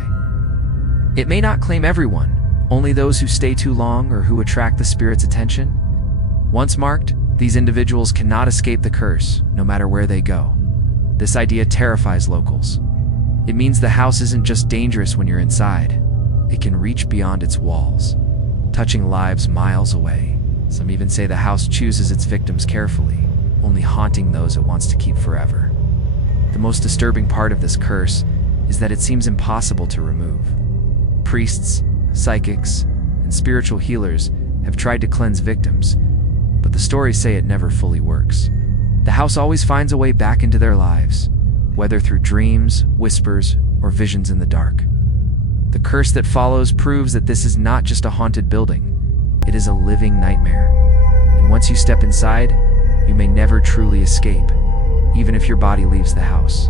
It may not claim everyone, only those who stay too long or who attract the spirit's attention. Once marked, these individuals cannot escape the curse, no matter where they go. This idea terrifies locals. It means the house isn't just dangerous when you're inside. It can reach beyond its walls, touching lives miles away. Some even say the house chooses its victims carefully, only haunting those it wants to keep forever. The most disturbing part of this curse is that it seems impossible to remove. Priests, psychics, and spiritual healers have tried to cleanse victims, but the stories say it never fully works. The house always finds a way back into their lives, whether through dreams, whispers, or visions in the dark. The curse that follows proves that this is not just a haunted building, it is a living nightmare. And once you step inside, you may never truly escape, even if your body leaves the house.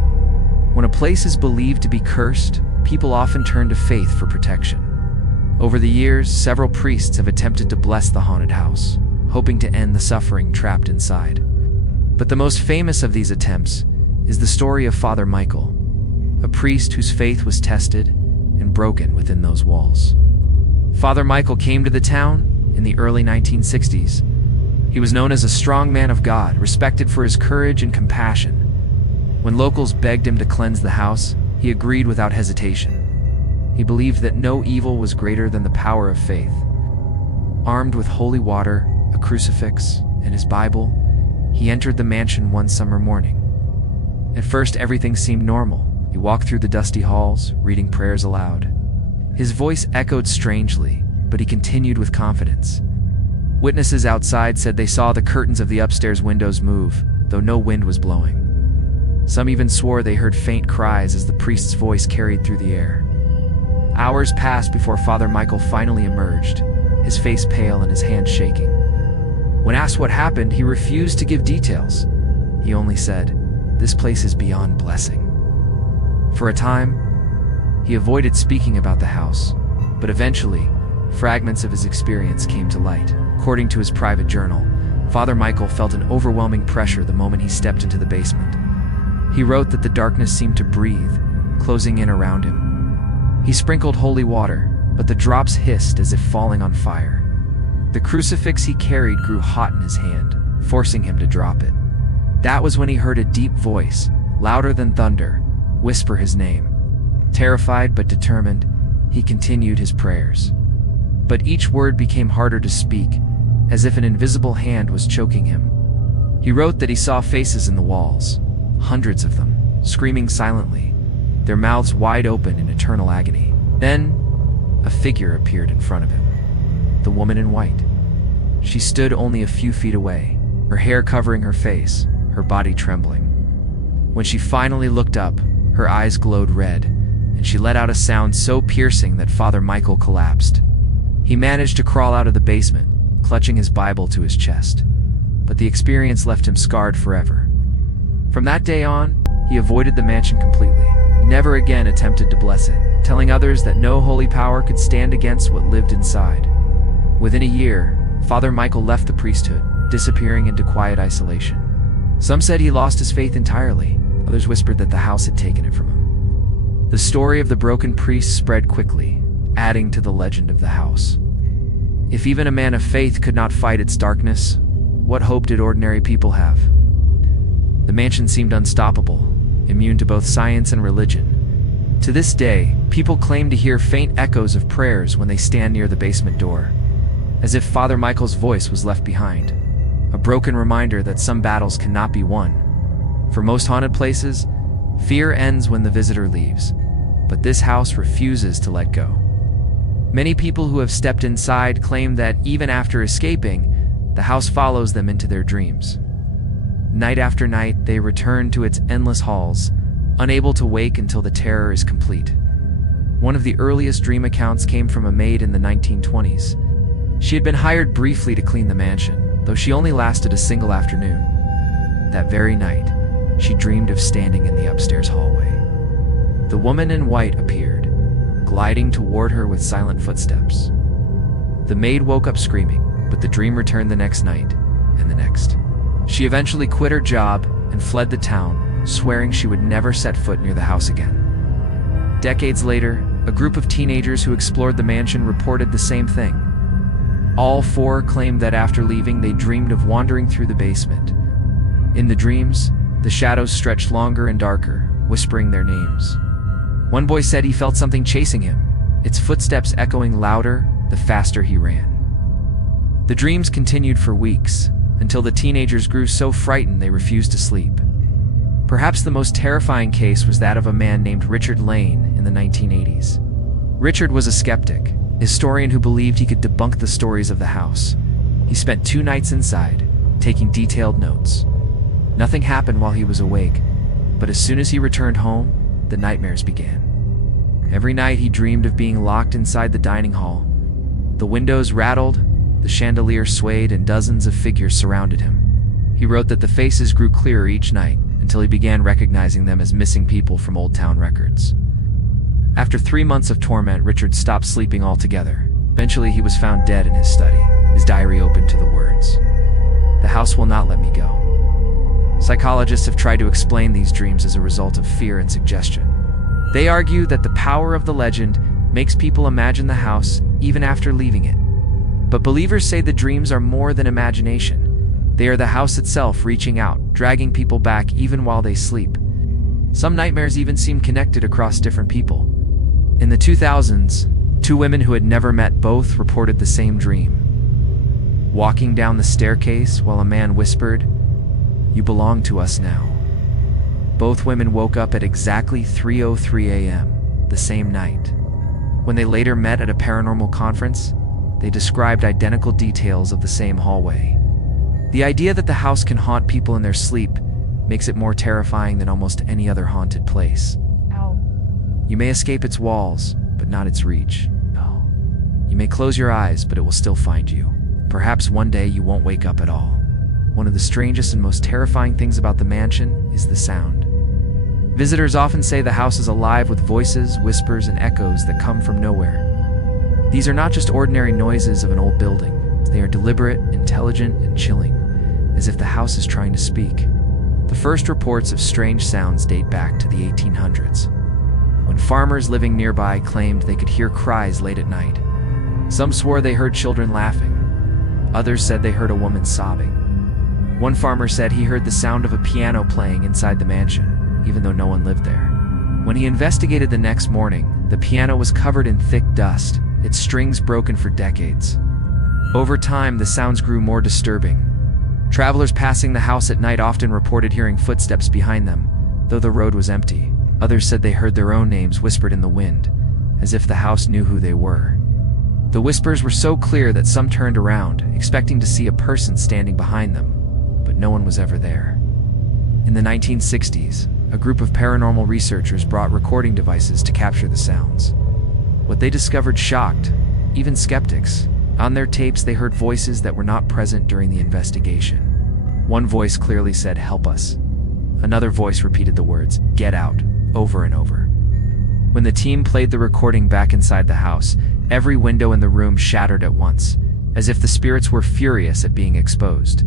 When a place is believed to be cursed, people often turn to faith for protection. Over the years, several priests have attempted to bless the haunted house, hoping to end the suffering trapped inside. But the most famous of these attempts is the story of Father Michael, a priest whose faith was tested and broken within those walls. Father Michael came to the town in the early 1960s. He was known as a strong man of God, respected for his courage and compassion. When locals begged him to cleanse the house, he agreed without hesitation. He believed that no evil was greater than the power of faith. Armed with holy water, a crucifix, and his Bible, he entered the mansion one summer morning. At first, everything seemed normal. He walked through the dusty halls, reading prayers aloud. His voice echoed strangely, but he continued with confidence. Witnesses outside said they saw the curtains of the upstairs windows move, though no wind was blowing. Some even swore they heard faint cries as the priest's voice carried through the air. Hours passed before Father Michael finally emerged, his face pale and his hands shaking. When asked what happened, he refused to give details. He only said, "This place is beyond blessing." For a time, he avoided speaking about the house, but eventually, fragments of his experience came to light. According to his private journal, Father Michael felt an overwhelming pressure the moment he stepped into the basement. He wrote that the darkness seemed to breathe, closing in around him. He sprinkled holy water, but the drops hissed as if falling on fire. The crucifix he carried grew hot in his hand, forcing him to drop it. That was when he heard a deep voice, louder than thunder, whisper his name. Terrified but determined, he continued his prayers. But each word became harder to speak, as if an invisible hand was choking him. He wrote that he saw faces in the walls, hundreds of them, screaming silently, their mouths wide open in eternal agony. Then, a figure appeared in front of him. The woman in white. She stood only a few feet away, her hair covering her face, her body trembling. When she finally looked up, her eyes glowed red, and she let out a sound so piercing that Father Michael collapsed. He managed to crawl out of the basement, clutching his Bible to his chest, but the experience left him scarred forever. From that day on, he avoided the mansion completely. He never again attempted to bless it, telling others that no holy power could stand against what lived inside. Within a year, Father Michael left the priesthood, disappearing into quiet isolation. Some said he lost his faith entirely. Others whispered that the house had taken it from him. The story of the broken priest spread quickly, adding to the legend of the house. If even a man of faith could not fight its darkness, what hope did ordinary people have? The mansion seemed unstoppable, immune to both science and religion. To this day, people claim to hear faint echoes of prayers when they stand near the basement door, as if Father Michael's voice was left behind, a broken reminder that some battles cannot be won. For most haunted places, fear ends when the visitor leaves, but this house refuses to let go. Many people who have stepped inside claim that even after escaping, the house follows them into their dreams. Night after night, they return to its endless halls, unable to wake until the terror is complete. One of the earliest dream accounts came from a maid in the 1920s. She had been hired briefly to clean the mansion, though she only lasted a single afternoon. That very night, she dreamed of standing in the upstairs hallway. The woman in white appeared, gliding toward her with silent footsteps. The maid woke up screaming, but the dream returned the next night, and the next. She eventually quit her job and fled the town, swearing she would never set foot near the house again. Decades later, a group of teenagers who explored the mansion reported the same thing. All four claimed that after leaving, they dreamed of wandering through the basement. In the dreams, the shadows stretched longer and darker, whispering their names. One boy said he felt something chasing him, its footsteps echoing louder the faster he ran. The dreams continued for weeks, until the teenagers grew so frightened they refused to sleep. Perhaps the most terrifying case was that of a man named Richard Lane in the 1980s. Richard was a skeptic, a historian who believed he could debunk the stories of the house. He spent 2 nights inside, taking detailed notes. Nothing happened while he was awake, but as soon as he returned home, the nightmares began. Every night he dreamed of being locked inside the dining hall. The windows rattled, the chandelier swayed, and dozens of figures surrounded him. He wrote that the faces grew clearer each night, until he began recognizing them as missing people from old town records. After 3 months of torment, Richard stopped sleeping altogether. Eventually, he was found dead in his study, his diary open to the words, "The house will not let me go." Psychologists have tried to explain these dreams as a result of fear and suggestion. They argue that the power of the legend makes people imagine the house even after leaving it. But believers say the dreams are more than imagination. They are the house itself reaching out, dragging people back even while they sleep. Some nightmares even seem connected across different people. In the 2000s, two women who had never met both reported the same dream. Walking down the staircase while a man whispered, "You belong to us now." Both women woke up at exactly 3:03 a.m. the same night. When they later met at a paranormal conference, they described identical details of the same hallway. The idea that the house can haunt people in their sleep makes it more terrifying than almost any other haunted place. Ow. You may escape its walls, but not its reach. You may close your eyes, but it will still find you. Perhaps one day you won't wake up at all. One of the strangest and most terrifying things about the mansion is the sound. Visitors often say the house is alive with voices, whispers, and echoes that come from nowhere. These are not just ordinary noises of an old building. They are deliberate, intelligent, and chilling, as if the house is trying to speak. The first reports of strange sounds date back to the 1800s, when farmers living nearby claimed they could hear cries late at night. Some swore they heard children laughing. Others said they heard a woman sobbing. One farmer said he heard the sound of a piano playing inside the mansion, even though no one lived there. When he investigated the next morning, the piano was covered in thick dust, its strings broken for decades. Over time, the sounds grew more disturbing. Travelers passing the house at night often reported hearing footsteps behind them, though the road was empty. Others said they heard their own names whispered in the wind, as if the house knew who they were. The whispers were so clear that some turned around, expecting to see a person standing behind them, but no one was ever there. In the 1960s, a group of paranormal researchers brought recording devices to capture the sounds. What they discovered shocked even skeptics. On their tapes, they heard voices that were not present during the investigation. One voice clearly said, "Help us." Another voice repeated the words, "Get out," over and over. When the team played the recording back inside the house, every window in the room shattered at once, as if the spirits were furious at being exposed.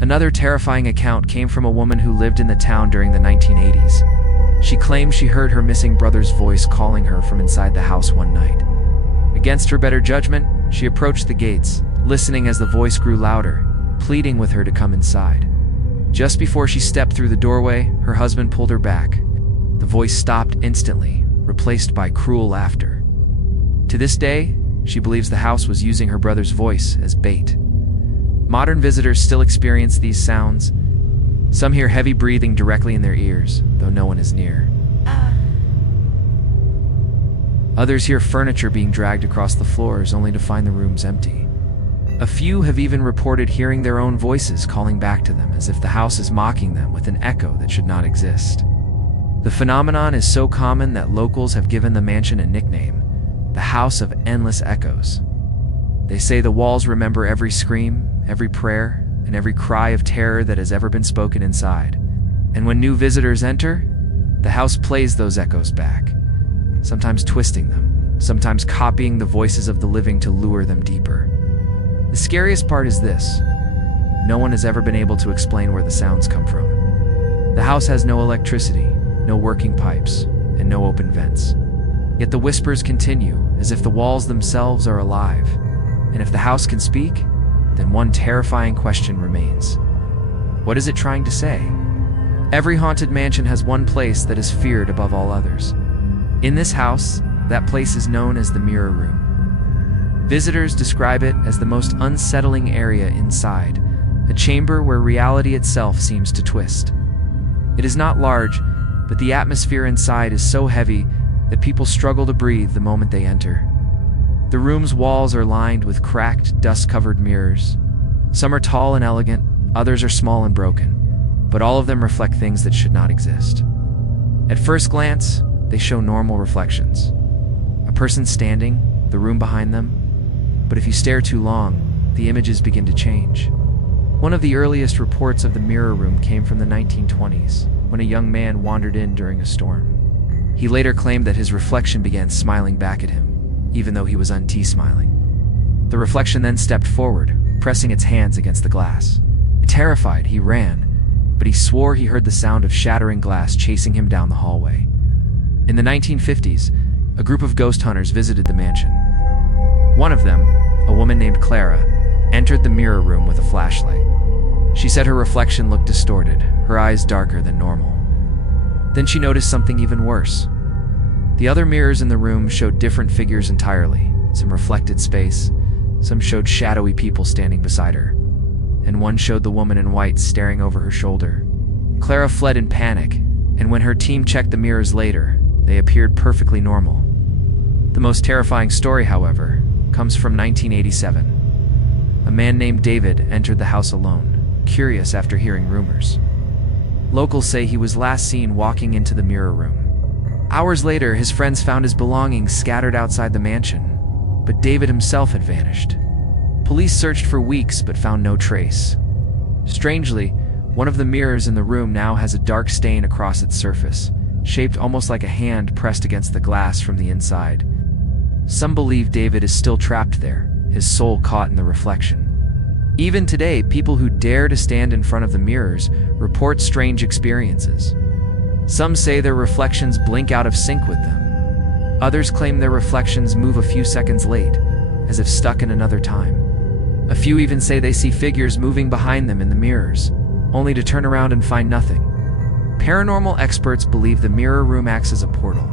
Another terrifying account came from a woman who lived in the town during the 1980s. She claimed she heard her missing brother's voice calling her from inside the house one night. Against her better judgment, she approached the gates, listening as the voice grew louder, pleading with her to come inside. Just before she stepped through the doorway, her husband pulled her back. The voice stopped instantly, replaced by cruel laughter. To this day, she believes the house was using her brother's voice as bait. Modern visitors still experience these sounds. Some hear heavy breathing directly in their ears, though no one is near. Others hear furniture being dragged across the floors only to find the rooms empty. A few have even reported hearing their own voices calling back to them, as if the house is mocking them with an echo that should not exist. The phenomenon is so common that locals have given the mansion a nickname, the House of Endless Echoes. They say the walls remember every scream, every prayer, and every cry of terror that has ever been spoken inside. And when new visitors enter, the house plays those echoes back, sometimes twisting them, sometimes copying the voices of the living to lure them deeper. The scariest part is this: no one has ever been able to explain where the sounds come from. The house has no electricity, no working pipes, and no open vents. Yet the whispers continue, as if the walls themselves are alive. And if the house can speak, then one terrifying question remains. What is it trying to say? Every haunted mansion has one place that is feared above all others. In this house, that place is known as the Mirror Room. Visitors describe it as the most unsettling area inside, a chamber where reality itself seems to twist. It is not large, but the atmosphere inside is so heavy that people struggle to breathe the moment they enter. The room's walls are lined with cracked, dust-covered mirrors. Some are tall and elegant, others are small and broken, but all of them reflect things that should not exist. At first glance, they show normal reflections. A person standing, the room behind them. But if you stare too long, the images begin to change. One of the earliest reports of the Mirror Room came from the 1920s, when a young man wandered in during a storm. He later claimed that his reflection began smiling back at him, even though he was unsmiling. The reflection then stepped forward, pressing its hands against the glass. Terrified, he ran, but he swore he heard the sound of shattering glass chasing him down the hallway. In the 1950s, a group of ghost hunters visited the mansion. One of them, a woman named Clara, entered the Mirror Room with a flashlight. She said her reflection looked distorted, her eyes darker than normal. Then she noticed something even worse. The other mirrors in the room showed different figures entirely. Some reflected space, some showed shadowy people standing beside her, and one showed the woman in white staring over her shoulder. Clara fled in panic, and when her team checked the mirrors later, they appeared perfectly normal. The most terrifying story, however, comes from 1987. A man named David entered the house alone, curious after hearing rumors. Locals say he was last seen walking into the mirror room. Hours later, his friends found his belongings scattered outside the mansion, but David himself had vanished. Police searched for weeks but found no trace. Strangely, one of the mirrors in the room now has a dark stain across its surface, shaped almost like a hand pressed against the glass from the inside. Some believe David is still trapped there, his soul caught in the reflection. Even today, people who dare to stand in front of the mirrors report strange experiences. Some say their reflections blink out of sync with them. Others claim their reflections move a few seconds late, as if stuck in another time. A few even say they see figures moving behind them in the mirrors, only to turn around and find nothing. Paranormal experts believe the mirror room acts as a portal.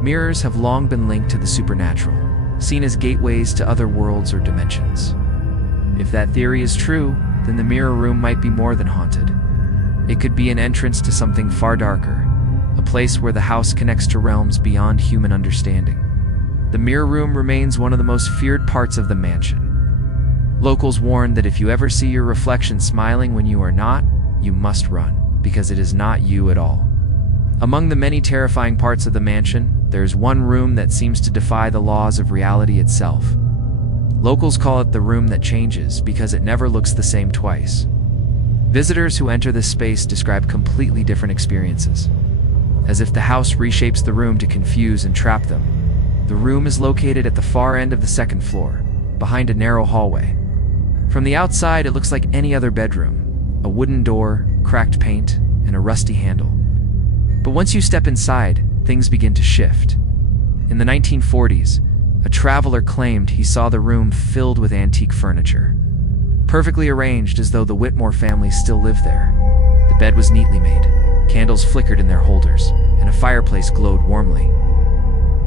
Mirrors have long been linked to the supernatural, seen as gateways to other worlds or dimensions. If that theory is true, then the mirror room might be more than haunted. It could be an entrance to something far darker, a place where the house connects to realms beyond human understanding. The mirror room remains one of the most feared parts of the mansion. Locals warn that if you ever see your reflection smiling when you are not, you must run, because it is not you at all. Among the many terrifying parts of the mansion, there is one room that seems to defy the laws of reality itself. Locals call it the room that changes because it never looks the same twice. Visitors who enter this space describe completely different experiences, as if the house reshapes the room to confuse and trap them. The room is located at the far end of the second floor, behind a narrow hallway. From the outside, it looks like any other bedroom: a wooden door, cracked paint, and a rusty handle. But once you step inside, things begin to shift. In the 1940s, a traveler claimed he saw the room filled with antique furniture, perfectly arranged as though the Whitmore family still lived there. The bed was neatly made, candles flickered in their holders, and a fireplace glowed warmly.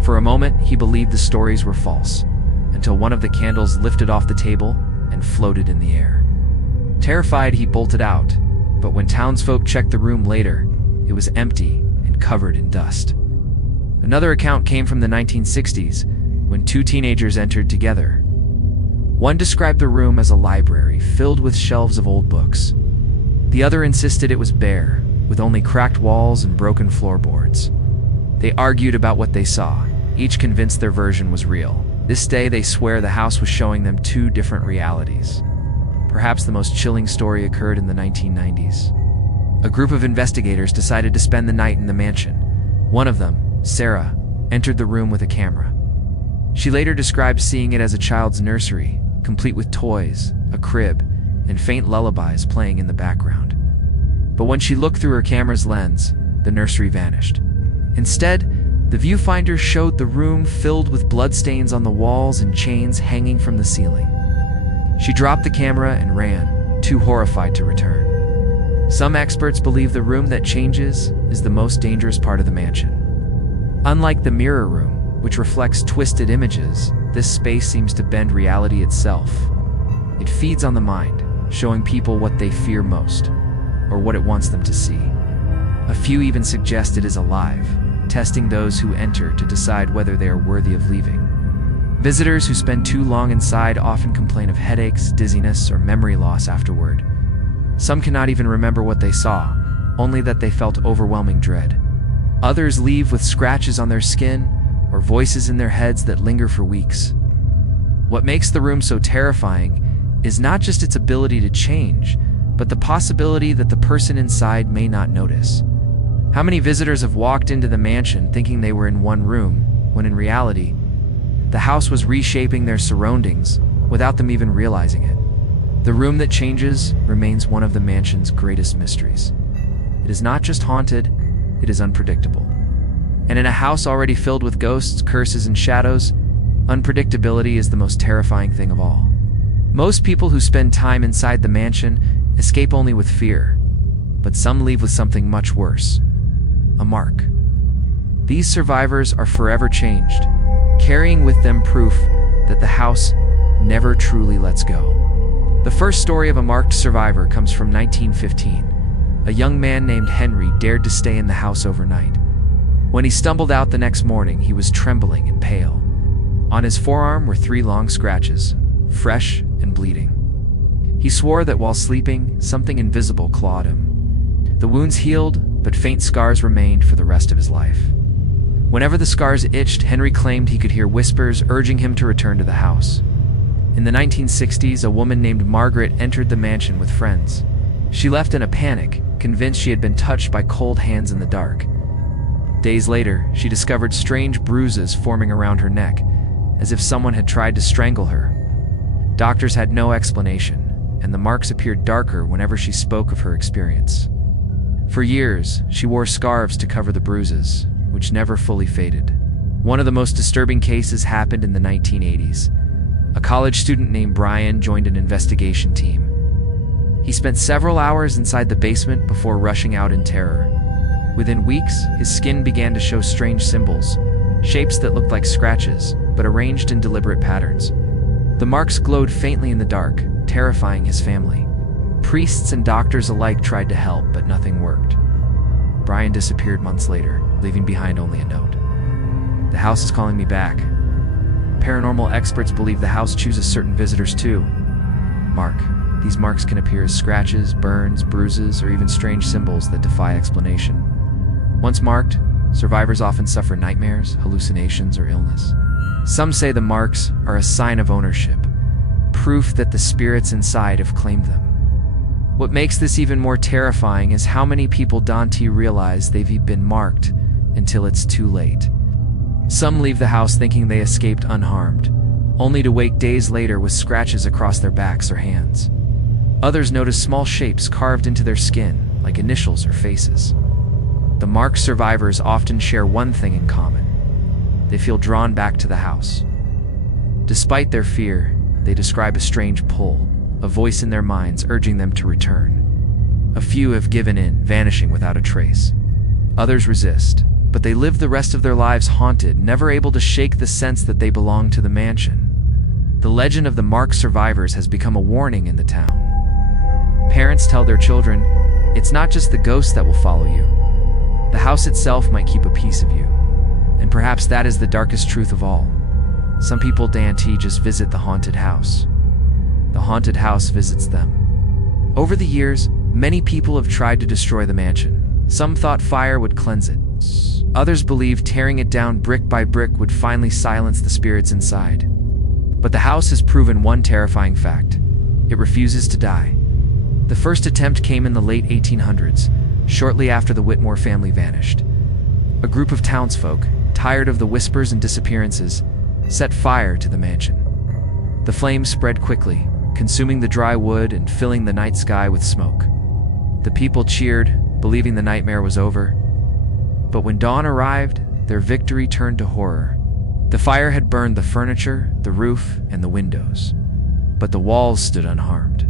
For a moment, he believed the stories were false, until one of the candles lifted off the table and floated in the air. Terrified, he bolted out, but when townsfolk checked the room later, it was empty and covered in dust. Another account came from the 1960s, when two teenagers entered together. One described the room as a library filled with shelves of old books. The other insisted it was bare, with only cracked walls and broken floorboards. They argued about what they saw, each convinced their version was real. This day, they swear the house was showing them two different realities. Perhaps the most chilling story occurred in the 1990s. A group of investigators decided to spend the night in the mansion. One of them, Sarah, entered the room with a camera. She later described seeing it as a child's nursery, complete with toys, a crib, and faint lullabies playing in the background. But when she looked through her camera's lens, the nursery vanished. Instead, the viewfinder showed the room filled with bloodstains on the walls and chains hanging from the ceiling. She dropped the camera and ran, too horrified to return. Some experts believe the room that changes is the most dangerous part of the mansion. Unlike the mirror room, which reflects twisted images, this space seems to bend reality itself. It feeds on the mind, showing people what they fear most, or what it wants them to see. A few even suggest it is alive, testing those who enter to decide whether they are worthy of leaving. Visitors who spend too long inside often complain of headaches, dizziness, or memory loss afterward. Some cannot even remember what they saw, only that they felt overwhelming dread. Others leave with scratches on their skin or voices in their heads that linger for weeks. What makes the room so terrifying is not just its ability to change, but the possibility that the person inside may not notice. How many visitors have walked into the mansion thinking they were in one room, when in reality, the house was reshaping their surroundings without them even realizing it? The room that changes remains one of the mansion's greatest mysteries. It is not just haunted, it is unpredictable. And in a house already filled with ghosts, curses, and shadows, unpredictability is the most terrifying thing of all. Most people who spend time inside the mansion escape only with fear, but some leave with something much worse: a mark. These survivors are forever changed, carrying with them proof that the house never truly lets go. The first story of a marked survivor comes from 1915. A young man named Henry dared to stay in the house overnight. When he stumbled out the next morning, he was trembling and pale. On his forearm were 3 long scratches, fresh and bleeding. He swore that while sleeping, something invisible clawed him. The wounds healed, but faint scars remained for the rest of his life. Whenever the scars itched, Henry claimed he could hear whispers urging him to return to the house. In the 1960s, a woman named Margaret entered the mansion with friends. She left in a panic, convinced she had been touched by cold hands in the dark. Days later, she discovered strange bruises forming around her neck, as if someone had tried to strangle her. Doctors had no explanation, and the marks appeared darker whenever she spoke of her experience. For years, she wore scarves to cover the bruises, which never fully faded. One of the most disturbing cases happened in the 1980s. A college student named Brian joined an investigation team. He spent several hours inside the basement before rushing out in terror. Within weeks, his skin began to show strange symbols, shapes that looked like scratches, but arranged in deliberate patterns. The marks glowed faintly in the dark, terrifying his family. Priests and doctors alike tried to help, but nothing worked. Brian disappeared months later, leaving behind only a note. "The house is calling me back." Paranormal experts believe the house chooses certain visitors too. These marks can appear as scratches, burns, bruises, or even strange symbols that defy explanation. Once marked, survivors often suffer nightmares, hallucinations, or illness. Some say the marks are a sign of ownership, proof that the spirits inside have claimed them. What makes this even more terrifying is how many people don't realize they've been marked until it's too late. Some leave the house thinking they escaped unharmed, only to wake days later with scratches across their backs or hands. Others notice small shapes carved into their skin, like initials or faces. The marked survivors often share one thing in common: they feel drawn back to the house. Despite their fear, they describe a strange pull, a voice in their minds urging them to return. A few have given in, vanishing without a trace. Others resist, but they live the rest of their lives haunted, never able to shake the sense that they belong to the mansion. The legend of the marked survivors has become a warning in the town. Parents tell their children, "It's not just the ghosts that will follow you. The house itself might keep a piece of you." And perhaps that is the darkest truth of all. Some people don't just visit the haunted house. The haunted house visits them. Over the years, many people have tried to destroy the mansion. Some thought fire would cleanse it. Others believed tearing it down brick by brick would finally silence the spirits inside. But the house has proven one terrifying fact: it refuses to die. The first attempt came in the late 1800s, shortly after the Whitmore family vanished. A group of townsfolk, tired of the whispers and disappearances, set fire to the mansion. The flames spread quickly, consuming the dry wood and filling the night sky with smoke. The people cheered, believing the nightmare was over. But when dawn arrived, their victory turned to horror. The fire had burned the furniture, the roof, and the windows, but the walls stood unharmed.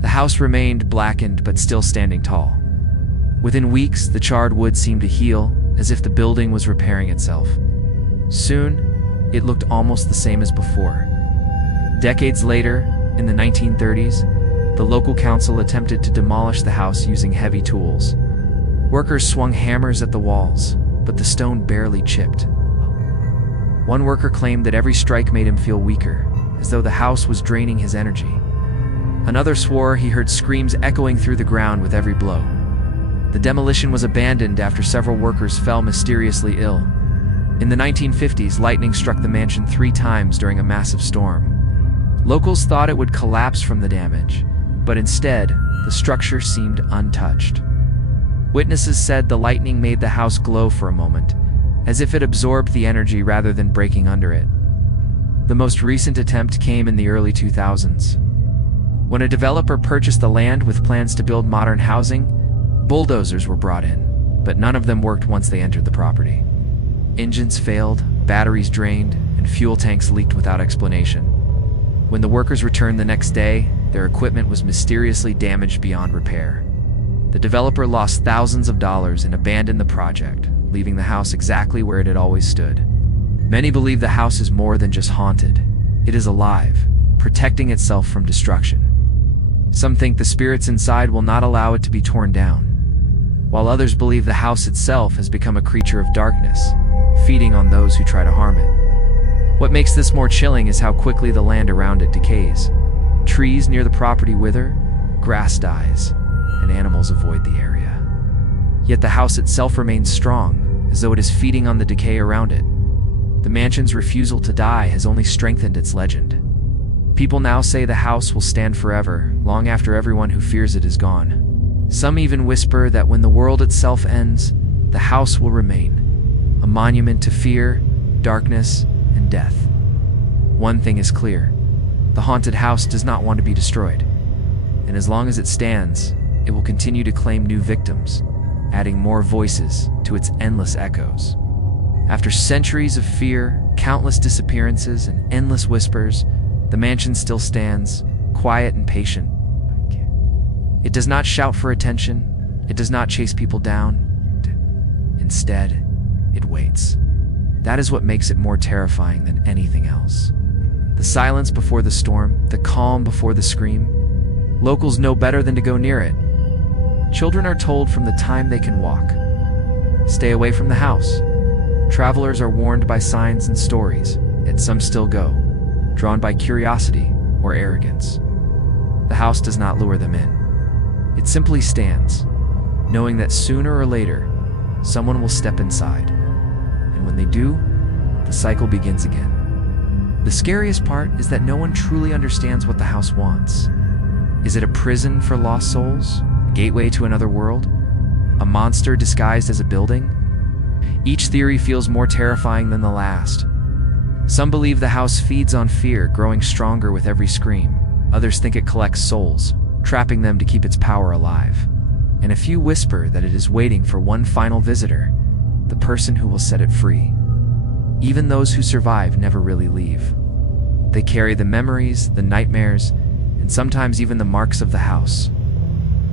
The house remained blackened but still standing tall. Within weeks, the charred wood seemed to heal, as if the building was repairing itself. Soon, it looked almost the same as before. Decades later, in the 1930s, the local council attempted to demolish the house using heavy tools. Workers swung hammers at the walls, but the stone barely chipped. One worker claimed that every strike made him feel weaker, as though the house was draining his energy. Another swore he heard screams echoing through the ground with every blow. The demolition was abandoned after several workers fell mysteriously ill. In the 1950s, lightning struck the mansion 3 times during a massive storm. Locals thought it would collapse from the damage, but instead, the structure seemed untouched. Witnesses said the lightning made the house glow for a moment, as if it absorbed the energy rather than breaking under it. The most recent attempt came in the early 2000s. When a developer purchased the land with plans to build modern housing, bulldozers were brought in, but none of them worked once they entered the property. Engines failed, batteries drained, and fuel tanks leaked without explanation. When the workers returned the next day, their equipment was mysteriously damaged beyond repair. The developer lost thousands of dollars and abandoned the project, leaving the house exactly where it had always stood. Many believe the house is more than just haunted. It is alive, protecting itself from destruction. Some think the spirits inside will not allow it to be torn down, while others believe the house itself has become a creature of darkness, feeding on those who try to harm it. What makes this more chilling is how quickly the land around it decays. Trees near the property wither, grass dies, and animals avoid the area. Yet the house itself remains strong, as though it is feeding on the decay around it. The mansion's refusal to die has only strengthened its legend. People now say the house will stand forever, long after everyone who fears it is gone. Some even whisper that when the world itself ends, the house will remain, a monument to fear, darkness, and death. One thing is clear: the haunted house does not want to be destroyed. And as long as it stands, it will continue to claim new victims, adding more voices to its endless echoes. After centuries of fear, countless disappearances, and endless whispers, the mansion still stands, quiet and patient. It does not shout for attention. It does not chase people down. Instead, it waits. That is what makes it more terrifying than anything else. The silence before the storm, the calm before the scream. Locals know better than to go near it. Children are told from the time they can walk: stay away from the house. Travelers are warned by signs and stories, yet some still go, drawn by curiosity or arrogance. The house does not lure them in. It simply stands, knowing that sooner or later, someone will step inside. And when they do, the cycle begins again. The scariest part is that no one truly understands what the house wants. Is it a prison for lost souls? A gateway to another world? A monster disguised as a building? Each theory feels more terrifying than the last. Some believe the house feeds on fear, growing stronger with every scream. Others think it collects souls, trapping them to keep its power alive. And a few whisper that it is waiting for one final visitor, the person who will set it free. Even those who survive never really leave. They carry the memories, the nightmares, and sometimes even the marks of the house.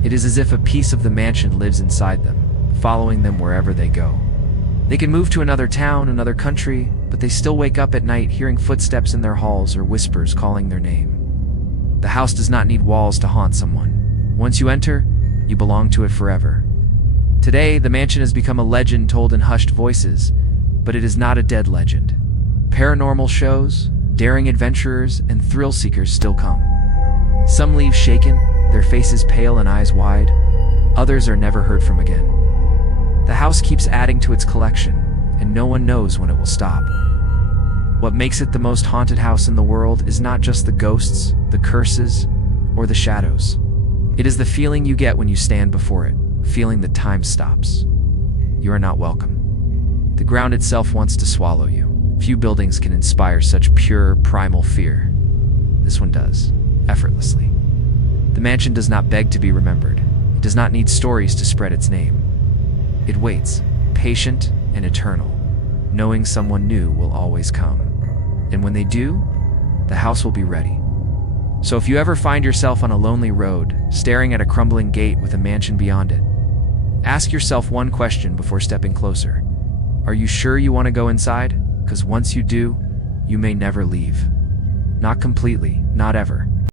It is as if a piece of the mansion lives inside them, following them wherever they go. They can move to another town, another country, but they still wake up at night hearing footsteps in their halls or whispers calling their name. The house does not need walls to haunt someone. Once you enter, you belong to it forever. Today, the mansion has become a legend told in hushed voices, but it is not a dead legend. Paranormal shows, daring adventurers, and thrill seekers still come. Some leave shaken, their faces pale and eyes wide. Others are never heard from again. The house keeps adding to its collection, and no one knows when it will stop. What makes it the most haunted house in the world is not just the ghosts, the curses, or the shadows. It is the feeling you get when you stand before it, feeling that time stops. You are not welcome. The ground itself wants to swallow you. Few buildings can inspire such pure, primal fear. This one does, effortlessly. The mansion does not beg to be remembered. It does not need stories to spread its name. It waits, patient and eternal, knowing someone new will always come. And when they do, the house will be ready. So if you ever find yourself on a lonely road, staring at a crumbling gate with a mansion beyond it, ask yourself one question before stepping closer. Are you sure you want to go inside? Because once you do, you may never leave. Not completely, not ever.